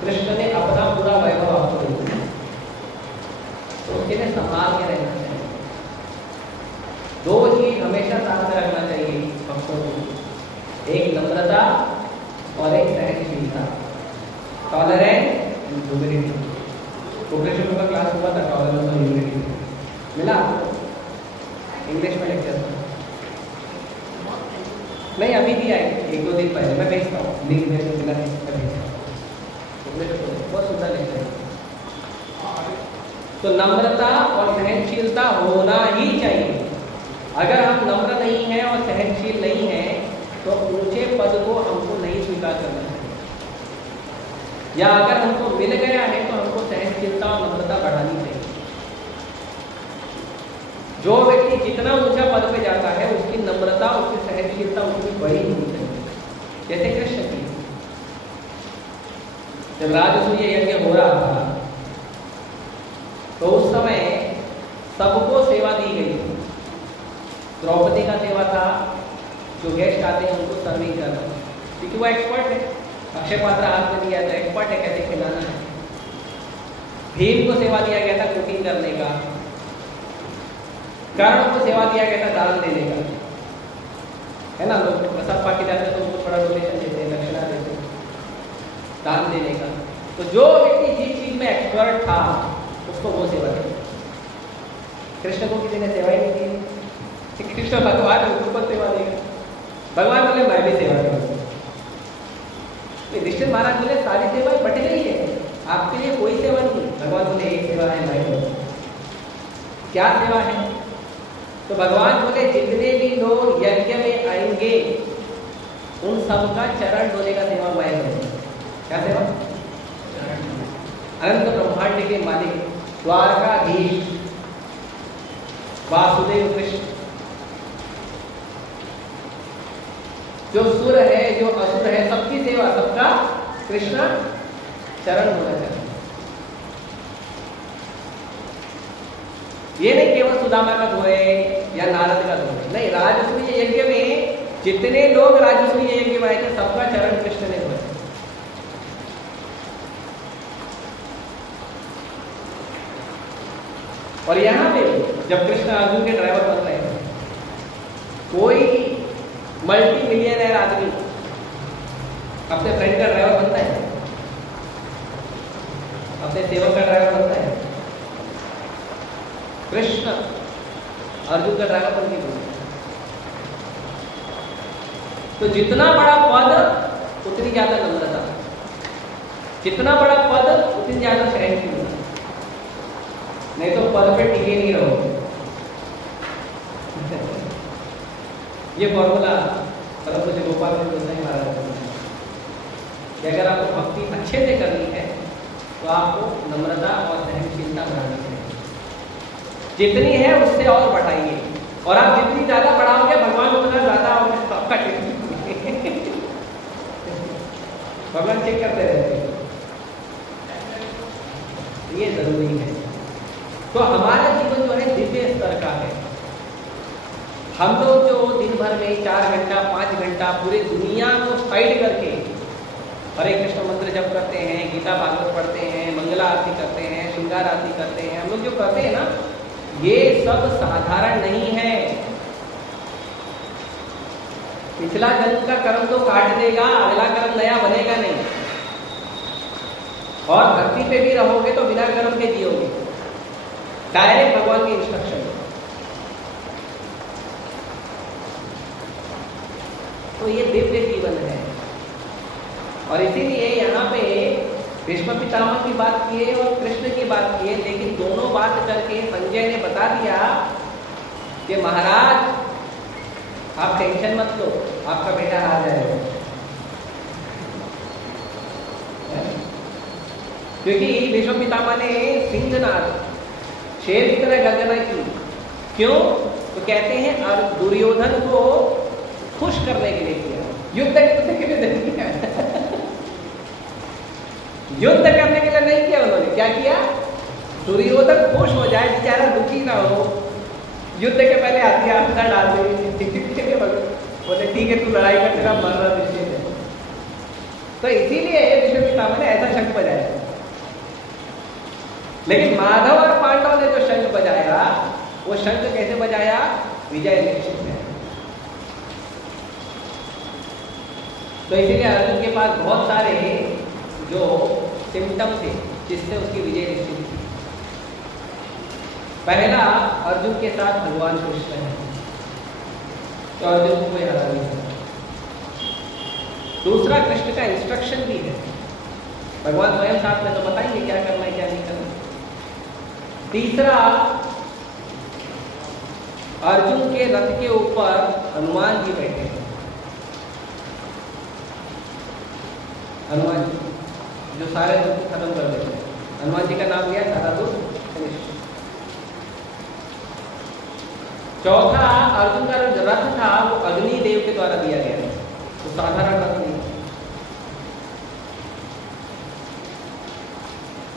कृष्ण ने अपना पूरा वैभव आपको दे दिया। तो उसके लिए संभाल के रहना चाहिए। दो चीज हमेशा साथ में रखना चाहिए भक्तों को, एक नम्रता और एक सहनशीलता, टॉलरेंस एंड ह्यूमिलिटी। प्रोग्रेशन का क्लास हुआ था, टॉलरेंस और ह्यूमिलिटी मिला इंग्लिश में लेक्चर नहीं, अभी दिया है 1-2 दिन पहले, मैं भेजता हूँ लिंक मेरे को मिला है, मैं भेजता हूँ। बहुत सुंदर लेक्चर है। तो नम्रता और सहनशीलता होना ही चाहिए। अगर हम नम्र नहीं हैं और सहनशील नहीं हैं तो ऊंचे पद को हमको नहीं स्वीकार करना चाहिए, या अगर हमको मिल गया है तो हमको सहनशीलता और नम्रता बढ़ानी चाहिए। जो व्यक्ति जितना ऊंचा पद पे जाता है उसकी नम्रता, उसकी सहनशीलता उतनी बड़ी होनी चाहिए। जैसे कृष्ण की, जब राजसूय यज्ञ हो रहा था तो उस समय सबको सेवा दी गई। द्रौपदी का सेवा था, जो गेस्ट आते हैं उनको सर्विंग करना, क्योंकि वो एक्सपर्ट है, अक्षय पात्र हाथ में दिया था, एक्सपर्ट है कैसे खिलाना है। भीम को सेवा दिया गया था कुकिंग करने का, कर्ण को सेवा दिया गया था दान देने का, है ना। लोग प्रसाद पाके जाते हैं तो उनको थोड़ा डोनेशन देते हैं, दक्षिणा देते हैं, दान देने का। तो जो व्यक्ति जिस चीज में एक्सपर्ट था उसको वो सेवा दी। कृष्ण को किसी ने सेवा ही नहीं की। कृष्ण भगवान उनको सेवा देगा। भगवान बोले मैं भी सेवा करूंगा। युधिष्ठिर महाराज बोले सारी सेवा बट गई है, आपके लिए कोई सेवा नहीं। भगवान बोले एक सेवा है, मैं करूंगा। क्या सेवा है? तो भगवान बोले जितने भी लोग यज्ञ में आएंगे उन सबका चरण धोने का सेवा मैं करूंगा। क्या सेवा? अनंत ब्रह्मांड के मालिक, द्वारकाधीश वासुदेव कृष्ण, जो सुर है जो असुर है सबकी सेवा, सबका कृष्ण चरण होना चाहिए। ये नहीं केवल सुदामा का धोए या नारद का धोए, नहीं। राजसूय यज्ञ में जितने लोग राजसूय यज्ञ में आए थे सबका चरण कृष्ण ने धोया। और यहां पे जब कृष्ण अर्जुन के ड्राइवर बन रहे हैं, कोई मल्टी मिलियनर आदमी अपने फ्रेंड का ड्राइवर बनता है, अपने सेवक का ड्राइवर बनता है। कृष्ण अर्जुन का ड्राइवर बन के बोलते। तो जितना बड़ा पद उतनी ज्यादा नम्रता, जितना बड़ा पद उतनी ज्यादा सहनशीलता, नहीं तो पद पे टिके नहीं रहो। ये फॉर्मूला मतलब मुझे गोपाल में बोलते हैं महाराज कि अगर आपको भक्ति अच्छे से करनी है तो आपको नम्रता और सहनशीलता बढ़ानी चाहिए। जितनी है उससे और बढ़ाइए, और आप जितनी ज्यादा बढ़ाओगे भगवान उतना ज्यादा आपका भगवान चेक करते रहते हैं। ये जरूरी है। तो हमारा जीवन जो है दिव्य स्तर का है। हम लोग जो दिन भर में 4 घंटा 5 घंटा पूरी दुनिया को फाइट करके हरे कृष्ण मंत्र जप करते हैं, गीता भागवत पढ़ते हैं, मंगला आरती करते हैं, श्रृंगार आरती करते हैं, हम लोग जो करते हैं ना, ये सब साधारण नहीं है। पिछला जन्म का कर्म तो काट देगा, अगला कर्म नया बनेगा नहीं। और भक्ति पे भी रहोगे तो बिना कर्म के जियोगे, डायरेक्ट भगवान की इंस्ट्रक्शन। तो ये दिव्य जीवन है। और इसीलिए यहाँ पे भीष्म पितामह की बात किए और कृष्ण की बात किए, लेकिन दोनों बात करके संजय ने बता दिया कि महाराज आप टेंशन मत लो, आपका बेटा आ जाएगा। क्योंकि भीष्म पितामह ने सिंहनाद शेर की तरह गर्जना की। क्यों? तो कहते हैं दुर्योधन को खुश करने के लिए किया, युद्ध करने के लिए नहीं किया। युद्ध करने के लिए नहीं किया उन्होंने, क्या किया? दुर्योधन खुश हो जाए, बेचारा दुखी ना हो। युद्ध के पहले हथियार न डाल दे, बोले ठीक है तू लड़ाई कर, तेरा मरना निश्चित है। तो इसीलिए भीष्म पितामह ने ऐसा शंख बजाया। लेकिन माधव और पांडव ने जो शंख बजाया, वो शंख कैसे बजाया? विजय निश्चित है। तो इसीलिए अर्जुन के पास बहुत सारे जो सिम्टम थे जिससे उसकी विजय निश्चित थी। पहला, अर्जुन के साथ भगवान कृष्ण है, तो अर्जुन को कोई हरा नहीं सकता। दूसरा, कृष्ण का इंस्ट्रक्शन भी है, भगवान स्वयं साथ में तो बताएंगे क्या करना है क्या नहीं करना। तीसरा, अर्जुन के रथ के ऊपर हनुमान जी बैठे हैं। हनुमान जी जो सारे दुख खत्म कर देते हैं, हनुमान जी का नाम लिया, सारा दुख फिनिश। चौथा, अर्जुन का जो रथ था वो अग्नि देव के द्वारा दिया गया है, तो साधारण रथ नहीं।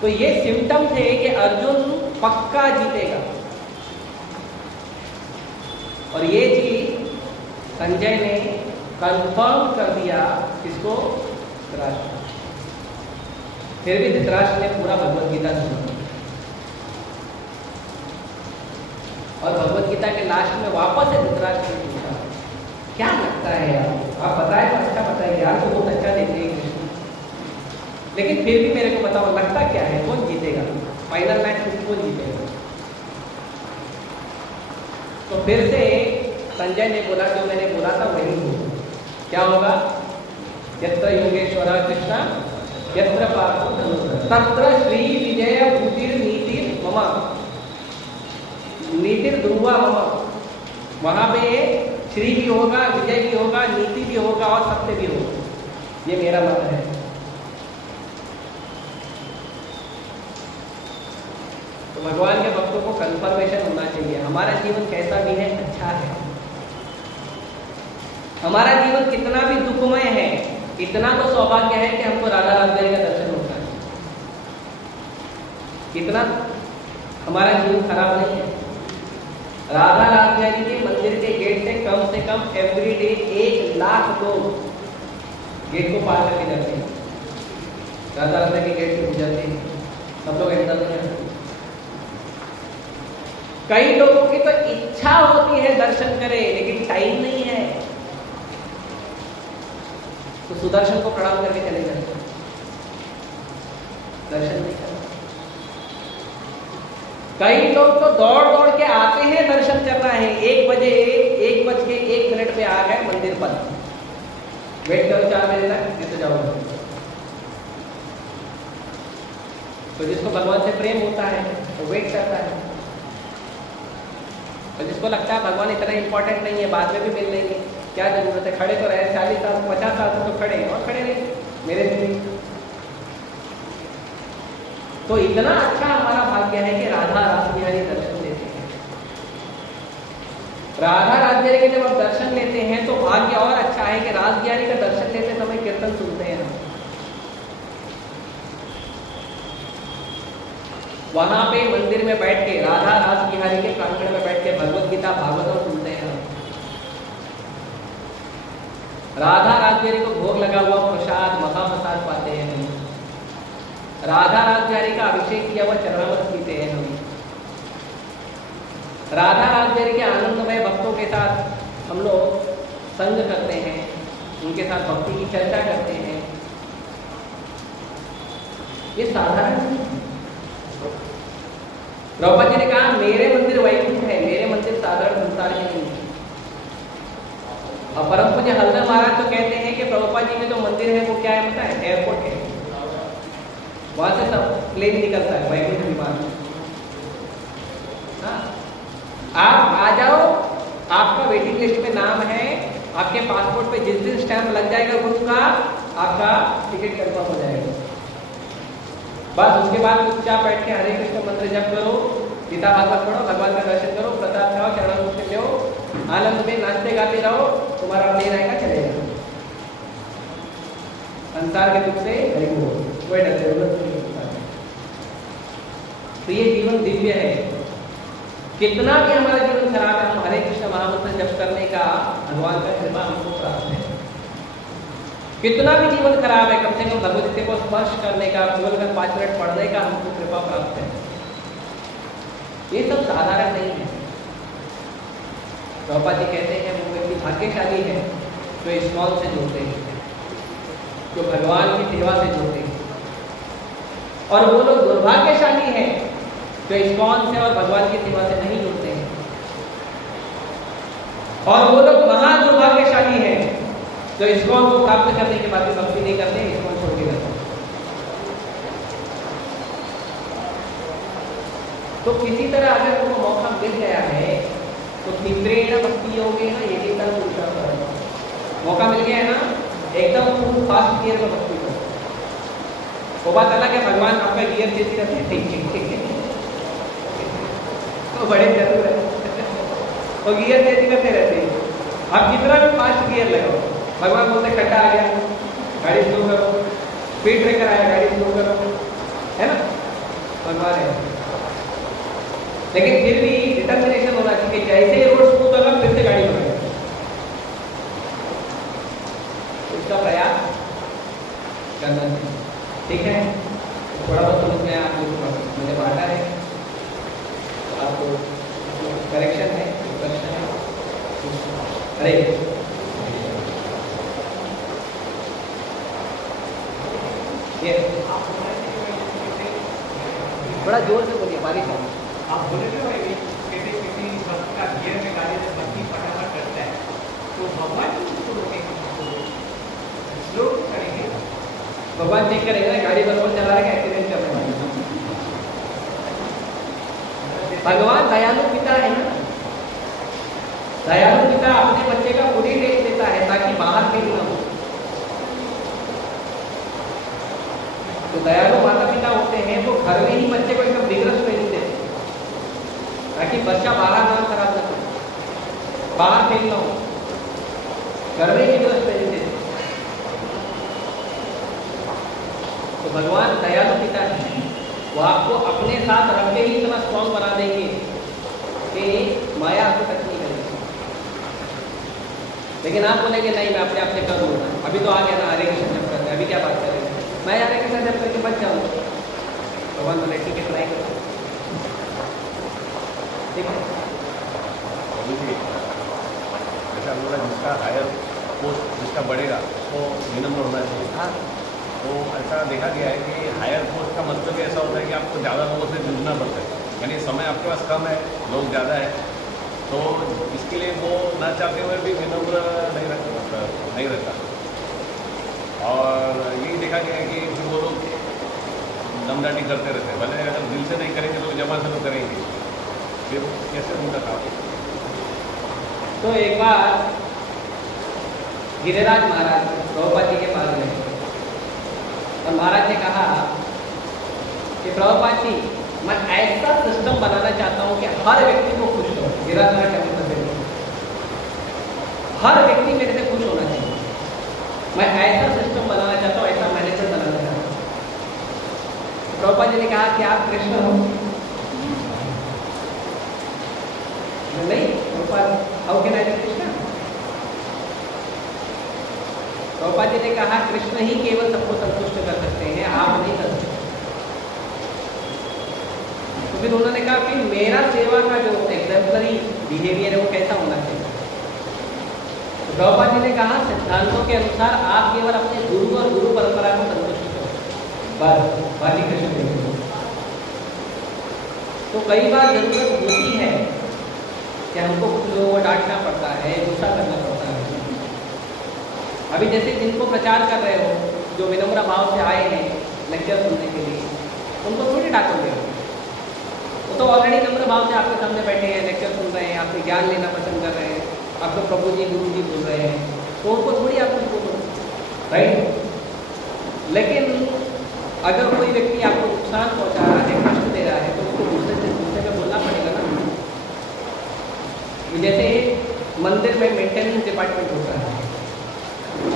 तो ये सिम्टम थे कि अर्जुन पक्का जीतेगा। और ये चीज संजय ने कंफर्म कर दिया, किसको? धृतराष्ट्र। फिर भी धृतराष्ट्र ने पूरा भगवत गीता सुना, और भगवत गीता के लास्ट में वापस से धृतराष्ट्र ने पूछा, क्या लगता है यार, आप बताए तो अच्छा बताइए यार, तो बहुत अच्छा देते हैं कृष्ण, लेकिन फिर भी मेरे को बताओ लगता क्या है, कौन जीतेगा फाइनल मैच में, कौन जीतेगा? तो फिर से संजय ने बोला, जो मैंने बोला था वही होगा। क्या होगा? यत्र योगेश्वर कृष्ण यत्र पार्थो धनुर्धर तत्र श्री विजय भूतिर नीतिर मम नीतिर ध्रुवा मम। वहां पे श्री भी होगा, विजय भी होगा, नीति भी होगा और सत्य भी होगा। ये मेरा मत है। तो भगवान के भक्तों को कंफर्मेशन होना चाहिए, हमारा जीवन कैसा भी है अच्छा है। हमारा जीवन कितना भी दुखमय है, इतना तो सौभाग्य है कि हमको राधा रामदेव का दर्शन होता है। इतना हमारा जीवन खराब नहीं है। राधा रामदेव के मंदिर के गेट से कम एवरीडे 1 लाख लोग गेट को पार करके जाते हैं, राधा रामदेव के गेट से गुजरते हैं। सब लोग एंटर नहीं करते। कई लोगों की तो इच्छा होती है दर्शन करें, लेकिन टाइम नहीं है, तो सुदर्शन को प्रणाम करके चले जाते, दर्शन नहीं करते। कई लोग तो दौड़ दौड़ के आते हैं दर्शन करना है, 1 बजे 1:01 पे आ गए मंदिर पर, वेट करो 4 बजे तक, नहीं तो जाओ। तो जिसको भगवान से प्रेम होता है तो वेट करता है, और जिसको लगता है भगवान इतना इंपॉर्टेंट नहीं है, बाद में भी मिल लेंगे, क्या जरूरत है, खड़े तो रहे 40 साल 50 साल तो खड़े हैं, और खड़े रहे मेरे लिए। तो इतना अच्छा हमारा भाग्य है कि राधा रासबिहारी दर्शन लेते हैं। राधा रासबिहारी के जब आप दर्शन लेते हैं तो भाग्य और अच्छा है कि रासबिहारी का दर्शन लेते समय कीर्तन सुनते हैं। वहां पे मंदिर में बैठ के, राधा रासबिहारी के प्रांगण में बैठ के भगवत गीता भागवतम सुनते हैं। राधा रासबिहारी को भोग लगा हुआ प्रसाद महाप्रसाद पाते हैं हम। राधा रासबिहारी का अभिषेक किया हुआ चरणामृत पीते हैं हम। राधा रासबिहारी के आनंदमय भक्तों के साथ हम लोग संग करते हैं, उनके साथ भक्ति की चर्चा करते हैं। ये साधारण नहीं है। प्रभुपाद जी ने कहा मेरे मंदिर वैकुंठ है, मेरे मंदिर साधारण संसार के नहीं है। और परम पूज्य हल्दर महाराज तो कहते हैं कि प्रभुपाद जी में जो मंदिर है वो क्या है पता है? एयरपोर्ट है, वहां से सब प्लेन निकलता है, वैकुंठ विमान। हाँ, आप आ जाओ, आपका वेटिंग लिस्ट में नाम है, आपके पासपोर्ट पे जिस दिन स्टैंप लग जाएगा गुरु का, आपका टिकट कंफर्म हो जाएगा। बस उसके बाद चुपचाप बैठ के हरे कृष्ण मंत्र जप करो, गीता भागवत पढ़ो, भगवान का दर्शन करो, प्रसाद खाओ, चरण लो, आनंद में नाचते गाते रहो, तुम्हारा प्लेन आएगा चलेगा। संसार के दुख से हरि बोल, कोई डर जरूरत नहीं। तो ये जीवन दिव्य है। कितना भी हमारा जीवन खराब है, हम हरे कृष्ण महामंत्र जप करने का भगवान का कृपा हमको प्राप्त है। कितना भी जीवन खराब है, कम से कम भगवद गीता को स्पर्श करने का, केवल कर 5 मिनट पढ़ने का हमको कृपा प्राप्त है। ये सब साधारण नहीं है। प्रभुपाद जी कहते हैं वो व्यक्ति भाग्यशाली है जो इस्कॉन से जुड़ते हैं, जो भगवान की सेवा से जुड़ते हैं, और वो लोग दुर्भाग्यशाली हैं जो इस्कॉन से और भगवान की सेवा से नहीं जुड़ते हैं, और वो लोग महादुर्भाग्यशाली हैं जो इस्कॉन को प्राप्त करने के बाद भी भक्ति नहीं करते, इस्कॉन छोड़ के जाते हैं। तो किसी तरह अगर उनको मौका मिल गया है तो तीव्रेण भक्ति योगेन यदिदं पुरुषः, मौका मिल गया है ना, एकदम फास्ट गियर में भक्ति करो। वो बात अलग है, भगवान आपका गियर देती रहते हैं, ठीक ठीक ठीक है, तो बड़े जरूर है, वो गियर देती करते रहते हैं। आप कितना भी फास्ट गियर लगाओ, भगवान बोलते खड्डा आ गया गाड़ी स्लो करो, स्पीड ब्रेकर आया गाड़ी स्लो करो, है ना, भगवान है। लेकिन फिर भी डिटर्मिनेशन होना चाहिए, जैसे ही रोड स्मूथ होगा फिर से गाड़ी बढ़ाएगा, इसका प्रयास करना चाहिए। ठीक है, थोड़ा बहुत समझ में आप मुझे बांटा है, आपको करेक्शन है, प्रश्न है? अरे ये बड़ा जोर से बोलिए, बारिश है। आप बोले थे किसी भक्त का गियर में गाड़ी में भक्ति फटाफट करता है तो भगवान उसको रोकेंगे, स्लो करेंगे, भगवान चेक करेंगे ना गाड़ी बराबर चला रहे एक्सीडेंट करने वाले। भगवान दयालु पिता है ना, दयालु पिता अपने बच्चे का पूरी टेस्ट देता है ताकि बाहर फेल ना हो। तो दयालु माता पिता होते हैं वो घर में ही बच्चे को एकदम विग्रस्त ट्रेनिंग देते हैं ताकि बच्चा बाहर ना खराब ना करे, बाहर फेल ना हो, घर में ही विग्रस्त ट्रेनिंग देते हैं। तो भगवान दयालु पिता है, वो आपको अपने साथ रख के ही इतना स्ट्रॉन्ग बना देंगे कि माया आपको टच नहीं करेगी। लेकिन आप बोलेंगे नहीं मैं अपने आप से कर दूंगा, अभी तो आ गया ना हरे कृष्ण जप करते, अभी क्या बात करेंगे, मैं हरे कृष्ण जप करके बच जाऊंगा। भगवान बोले ठीक है ट्राई करो, ठीक है। जैसा बोला जिसका हायर पोस्ट जिसका बढ़ेगा उसको विनम्र होना चाहिए। हाँ, तो ऐसा देखा गया है कि हायर पोस्ट का मतलब ऐसा होता है कि आपको ज़्यादा लोगों से जूझना पड़ता है, यानी समय आपके पास कम है, लोग ज़्यादा है, तो इसके लिए वो ना चाहते हुए भी विनम्र नहीं रहता। और यही देखा गया है कि फिर वो लोग दमदाटी करते रहते हैं, भले अगर दिल से नहीं करेंगे तो जमा से तो करेंगे, फिर कैसे उनका काम। तो एक बार गिरिराज महाराज प्रभुपाद जी के पास गए और महाराज ने कहा कि प्रभुपाद जी मैं ऐसा सिस्टम बनाना चाहता हूं कि हर व्यक्ति को खुश हो। गिरिराज महाराज क्या बोलते हैं, हर व्यक्ति मेरे से खुश होना चाहिए, मैं ऐसा सिस्टम बनाना चाहता हूं, ऐसा मैनेजर बनाना चाहता हूं। प्रभुपाद जी ने कहा कि आप कृष्ण हो? नहीं Prabhupada, how can I be Krishna? Prabhupada ji ने कहा कृष्ण ही केवल सबको संतुष्ट कर सकते हैं, आप नहीं कर सकते। तो फिर उन्होंने कहा कि मेरा सेवा का जो एग्जाम्पलरी बिहेवियर है वो कैसा होना चाहिए। तो प्रभुपाद जी ने कहा सिद्धांतों के अनुसार आप केवल अपने गुरु और गुरु परंपरा को संतुष्ट करो, बस बाकी कृष्ण नहीं। तो कई बार जरूरत होती है कि हमको कुछ लोगों को डांटना पड़ता है, गुस्सा करना पड़ता है। अभी जैसे जिनको प्रचार कर रहे हो, जो विनम्र भाव से आए हैं लेक्चर सुनने के लिए, उनको थोड़ी डांटोगे, वो तो ऑलरेडी विनम्र भाव से आपके सामने बैठे हैं, लेक्चर सुन रहे हैं, आपसे ज्ञान लेना पसंद कर रहे हैं, आपको प्रभु जी गुरु जी बोल रहे हैं, तो उनको थोड़ी आप कुछ बोलो, राइट। लेकिन अगर कोई व्यक्ति आपको नुकसान पहुंचा रहा है, कष्ट दे रहा है, तो उसको गुस्से में बोलना पड़ेगा ना। जैसे मंदिर में मेंटेनेंस डिपार्टमेंट होता है,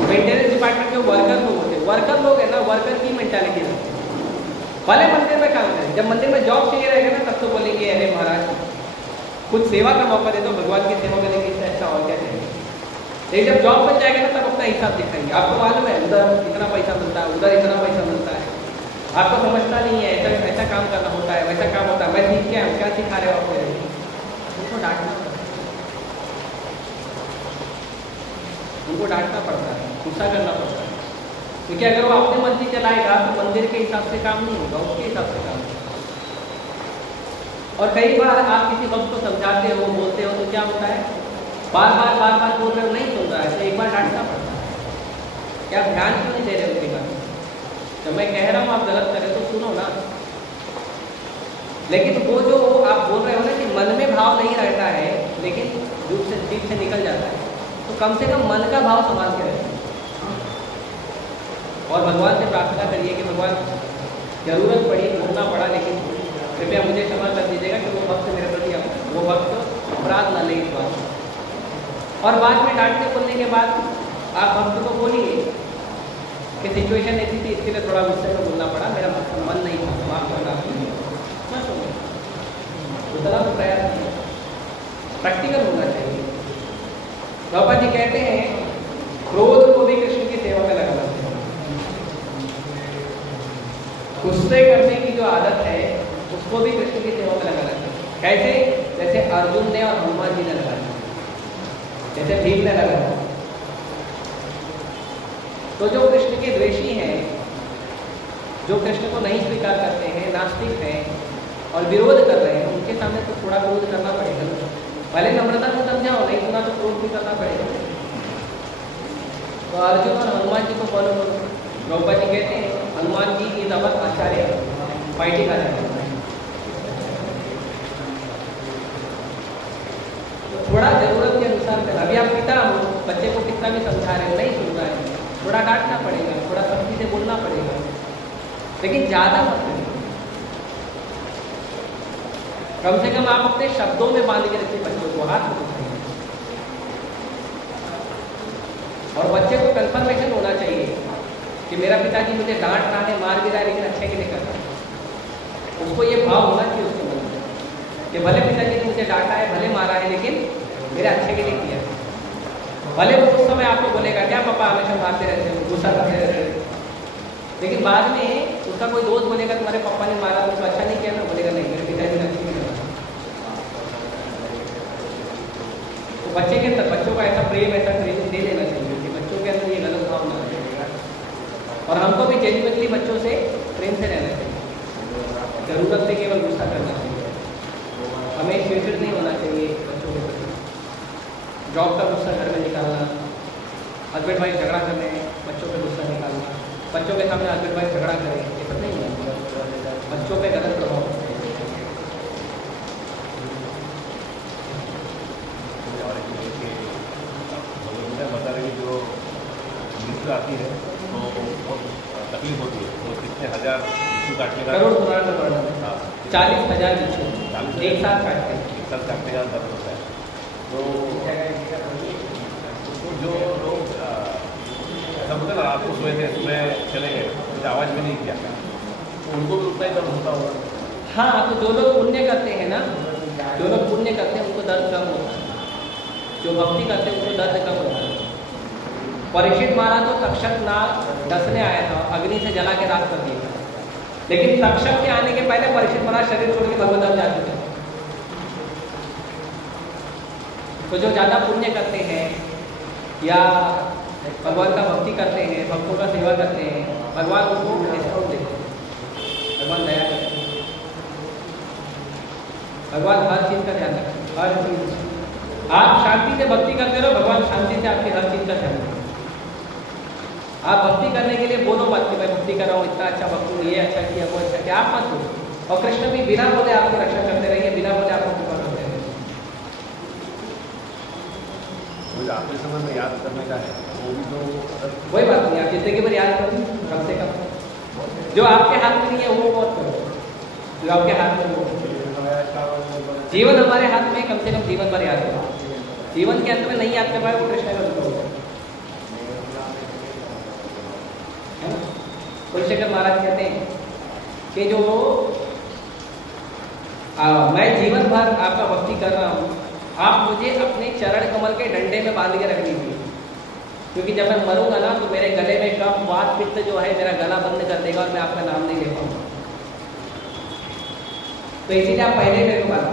मेंटेनेंस डिपार्टमेंट के वर्कर लोग होते हैं, वर्कर लोग है ना, वर्कर की मेंटालिटी रखते हैं। भले मंदिर में काम करें, जब मंदिर में जॉब चाहिए रहेगा ना तब तो बोलेंगे अरे महाराज कुछ सेवा का मौका दे दो, भगवान की सेवा करेंगे, इससे अच्छा और क्या चाहिए। लेकिन जब जॉब बन जाएगा ना तब अपना हिसाब दिखाएंगे। आपको मालूम है उधर इतना पैसा मिलता है, उधर इतना पैसा मिलता है, आपको समझता नहीं है, ऐसा ऐसा काम करना होता है, वैसा काम होता है, मैं सीख के आया हूँ, क्या सिखा रहे हो आप मेरे लिए? उनको डांटना पड़ता है, उनको डांटना पड़ता है, गुस्सा करना पड़ता है, क्योंकि अगर वो अपने मर्जी चलाएगा तो मंदिर के हिसाब से काम नहीं होगा, उसके हिसाब से काम होगा। और कई बार आप किसी वक्त को समझाते हो, बोलते हो तो क्या होता है, बार बार बोल रहे हो, नहीं सुन रहा है, तो एक बार डांटना पड़ता है। क्या आप ध्यान क्यों नहीं दे रहे उनकी बात? जब मैं कह रहा हूँ आप गलत करें तो सुनो ना। लेकिन वो जो आप बोल रहे हो ना कि मन में भाव नहीं रहता है लेकिन जीभ से निकल जाता है, तो कम से कम मन का भाव संभाल के रखें और भगवान से प्रार्थना करिए कि भगवान जरूरत पड़ी, बोलना पड़ा, लेकिन कृपया मुझे क्षमा कर दीजिएगा कि वो वक्त मेरे प्रति वो वक्त अपराध न ले इस बात। और बाद में डांटने बोलने के बाद आप भक्त को बोलिए कि सिचुएशन ऐसी थी, इसके लिए थोड़ा गुस्से में बोलना पड़ा, मेरा मन नहीं था, माफ करना उतना तो प्रयास नहीं, प्रैक्टिकल होना चाहिए। बाबा जी कहते हैं क्रोध को भी कृष्ण की सेवा में लगाना चाहिए। गुस्से करने की जो आदत है उसको भी कृष्ण की सेवा में लगाना चाहिए। कैसे? जैसे अर्जुन ने और हनुमान जी ने लगाया, जैसे भीम ने लगाया। तो जो कृष्ण के द्वेषी हैं, जो कृष्ण को नहीं स्वीकार करते हैं, नास्तिक हैं और विरोध कर रहे हैं, उनके सामने तो थोड़ा विरोध करना पड़ेगा। पहले नम्रता से समझाओ, नहीं सुना तो क्रोध भी करना पड़ेगा। तो अर्जुन और हनुमान जी को फॉलो करो। द्रौपदी जी कहते हैं Hanuman ji is our Acharya, fighting आचार्य। तो थोड़ा जरूरत के अनुसार करना। अभी आप पिता हो, बच्चे को कितना भी समझा रहे हो, नहीं सुन रहा है, थोड़ा डांटना पड़ेगा, थोड़ा सख्ती से बोलना पड़ेगा, लेकिन ज़्यादा मत करिए। कम से कम आप अपने शब्दों में बांध के रखिए बच्चों को, हाथ में उठाइए। और बच्चे को कंफर्मेशन होना चाहिए कि मेरा पिताजी मुझे डांट रहा है, मार भी रहा है, लेकिन अच्छे के लिए कर रहा है। उसको ये भाव होना चाहिए उसके मन में कि भले पिताजी ने मुझे डांटा है, भले मारा है, लेकिन मेरे अच्छे के लिए किया है। भले वो उस समय आपको बोलेगा क्या पापा हमेशा मारते रहते हो, गुस्सा करते रहते हो, लेकिन बाद में उसका कोई दोस्त बोलेगा तुम्हारे पापा ने मारा तो अच्छा नहीं किया ना, बोलेगा नहीं मेरे पिताजी ने अच्छी नहीं करा। तो बच्चे के अंदर, बच्चों का ऐसा प्रेम, ऐसा ट्रेनिंग दे देना चाहिए कि बच्चों के अंदर ये गलत भाव ना रहेगा। और हमको भी जेन्युइनली बच्चों से प्रेम से रहना चाहिए, जरूरत से केवल गुस्सा करना चाहिए, हमें चिड़चिड़ नहीं होना चाहिए बच्चों के प्रति। जॉब का गुस्सा घर में निकालना, हस्बैंड वाइफ झगड़ा कर रहे हैं, बच्चों पे गुस्सा निकालना, बच्चों के सामने हस्बैंड वाइफ झगड़ा करें, ये सब नहीं है, बच्चों पे गलत प्रभाव पड़ता है। बता रहे कि जो मृत्यु आती है तो बहुत तकलीफ होती है, तो कितने हजार बिच्छू काटने का, करोड़ पुराण का वर्णन है। हाँ 40,000 बिच्छू एक साथ काटते हैं, एक साथ काटने का दर्द होता है। तो जो लोग ऐसा बोलते ना रात को सोए थे, सुबह चले गए, कुछ आवाज़ भी नहीं किया, तो उनको भी उतना ही दर्द होता होगा। हाँ, तो जो लोग पुण्य करते हैं ना, जो लोग पुण्य करते हैं उनको दर्द कम होता है, जो भक्ति करते हैं उनको दर्द कम होता है। परीक्षित महाराज तो तक्षक नाग डसने आया था, अग्नि से जला के राख कर दिया, लेकिन तक्षक के आने के पहले परीक्षित महाराज शरीर छोड़ के भगवत धाम जा चुके। तो जो ज़्यादा पुण्य करते हैं या भगवान का भक्ति करते हैं, भक्तों का सेवा करते हैं, भगवान उनको डिस्काउंट देते हैं, भगवान दया करते हैं, भगवान हर चीज़ का ध्यान रखते हैं, हर चीज़। आप शांति से भक्ति करते रहो, भगवान शांति से आपकी हर चीज़ का ध्यान रखें। आप भक्ति करने के लिए बोलो मत कि मैं भक्ति कर रहा हूँ, इतना अच्छा भक्त हूँ, ये अच्छा किया, वो अच्छा किया, आप मत बोलो। और कृष्ण भी बिना बोले आपकी रक्षा करते रहिए, बिना बोले आपको कृपा करते रहिए। मुझे आखिरी समय में याद करने का है, वो भी तो कोई बात नहीं, आप जिंदगी भर याद करो, कम से कम जो आपके हाथ में नहीं है वो बहुत करो, जो आपके हाथ में वो। जीवन हमारे हाथ में, कम से कम जीवन भर याद करो। जीवन के अंत में नहीं याद कर पाए वो कृष्ण का दुख होगा। कुलशेखर महाराज कहते हैं कि जो मैं जीवन भर आपका भक्ति कर रहा हूँ, आप मुझे अपने चरण कमल के डंडे में बांध के रख लीजिए, क्योंकि जब मैं मरूंगा ना तो मेरे गले में कफ वात पित्त जो है मेरा गला बंद कर देगा और मैं आपका नाम नहीं ले पाऊंगा। तो इसीलिए आप पहले मेरे को बात।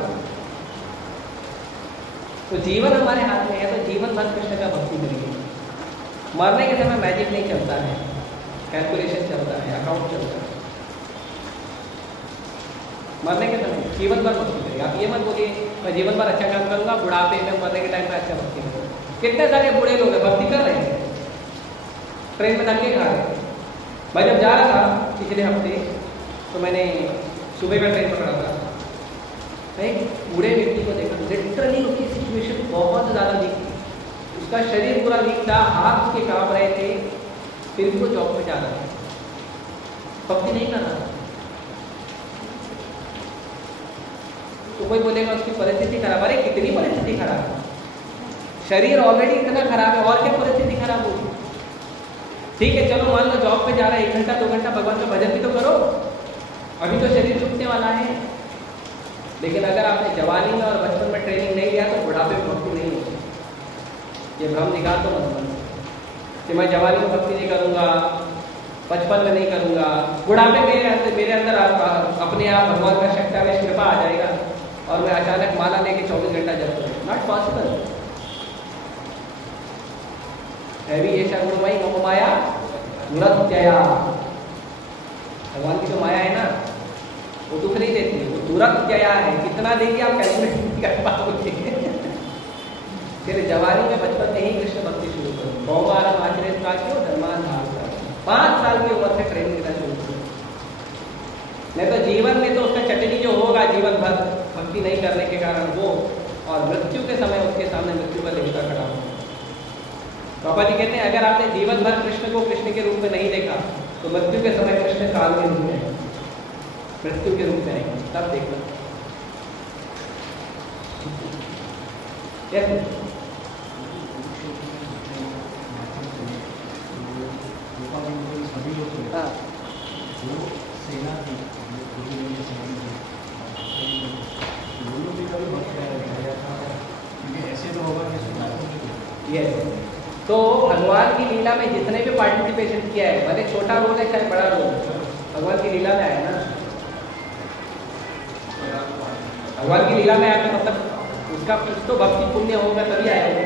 तो जीवन हमारे हाथ में है, तो जीवन भर कृष्ण का भक्ति करिए। मरने के समय मैजिक नहीं चलता है, कैलकुलेशन चलता है, अकाउंट चलता है। मरने के समय जीवन भर भक्ति करिए। आप ये मत बोलिए मैं जीवन भर अच्छा काम करूंगा, बुढ़ापे में मरने के टाइम पे अच्छा भक्ति करूंगा। कितने सारे बूढ़े लोग हैं भक्ति कर रहे हैं, ट्रेन में धक्के खा रहे हैं। मैं जब जा रहा था पिछले हफ्ते, तो मैंने सुबह का ट्रेन पकड़ा था, मैं एक बूढ़े व्यक्ति को देखा, लिटरली उसकी सिचुएशन बहुत ज़्यादा वीक थी, उसका शरीर पूरा वीक था, हाथ उसके कांप रहे थे, फिर भी वो जॉब पे जा रहा था, भक्ति नहीं कर रहा था। तो कोई बोलेगा उसकी परिस्थिति खराब, अरे कितनी परिस्थिति खराब है, शरीर ऑलरेडी इतना खराब है और क्या परिस्थिति खराब होगी। ठीक है चलो मान लो जॉब पे जा रहा है, 1 घंटा 2 घंटा भगवान का भजन भी तो करो, अभी तो शरीर छूटने वाला है। लेकिन अगर आपने जवानी में और बचपन में ट्रेनिंग नहीं लिया तो बुढ़ापे में भक्ति नहीं होती। ये भ्रम निकाल तो मत कि मैं जवानी में भक्ति नहीं करूंगा, बचपन में नहीं करूंगा, बुढ़ापे मेरे अंदर अपने आप भगवान का शक्ति कृपा आ जाएगा और मैं अचानक माला लेके 24 घंटा जप करूँ। Not possible. हैवी ये गुणमयी मम माया दुरत्यया, भगवान की जो माया है ना वो दुख नहीं देती, वो दुरत्यया है। कितना देगी आप कैलकुलेट नहीं कर पाओगे। फिर जवानी में बचपन में ही कृष्ण भक्ति शुरू करो। बहुबारम आचरित का क्यों धर्मान 5 साल की उम्र से ट्रेनिंग देना शुरू करो। नहीं तो जीवन में तो उसका चटनी जो होगा जीवन भर भक्ति नहीं करने के कारण वो, और मृत्यु के समय उसके सामने मृत्यु का देवता खड़ा होगा। पापा जी कहते हैं अगर आपने जीवन भर कृष्ण को कृष्ण के रूप में नहीं देखा तो मृत्यु के समय कृष्ण काल में रूप में, मृत्यु के रूप में आएंगे, तब देखना। यस, तो भगवान की लीला में जितने भी पार्टिसिपेशन किया है, भले छोटा रोल है चाहे बड़ा रोल, भगवान की लीला में आया ना। भगवान की लीला में आया तो मतलब उसका कुछ तो भक्ति पुण्य होगा तभी आएगा।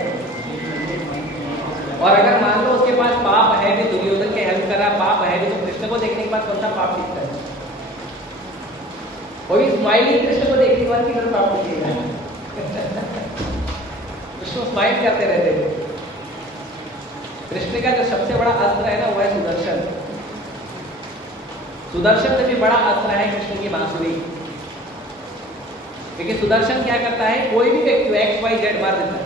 और अगर मान लो उसके पास पाप है भी, दुर्योधन के हेल्प करा, पाप है भी, तो कृष्ण को देखने के बाद कौन सा पाप दिखता है? कोई स्माइलिंग कृष्ण को देखने के बाद किधर पाप दिखेगा? कृष्ण स्माइल करते रहते थे। कृष्ण का जो सबसे बड़ा अस्त्र है ना वो है सुदर्शन। सुदर्शन से भी बड़ा अस्त्र है कृष्ण की बांसुरी, क्योंकि सुदर्शन क्या करता है, कोई भी व्यक्ति XYZ मार देता है,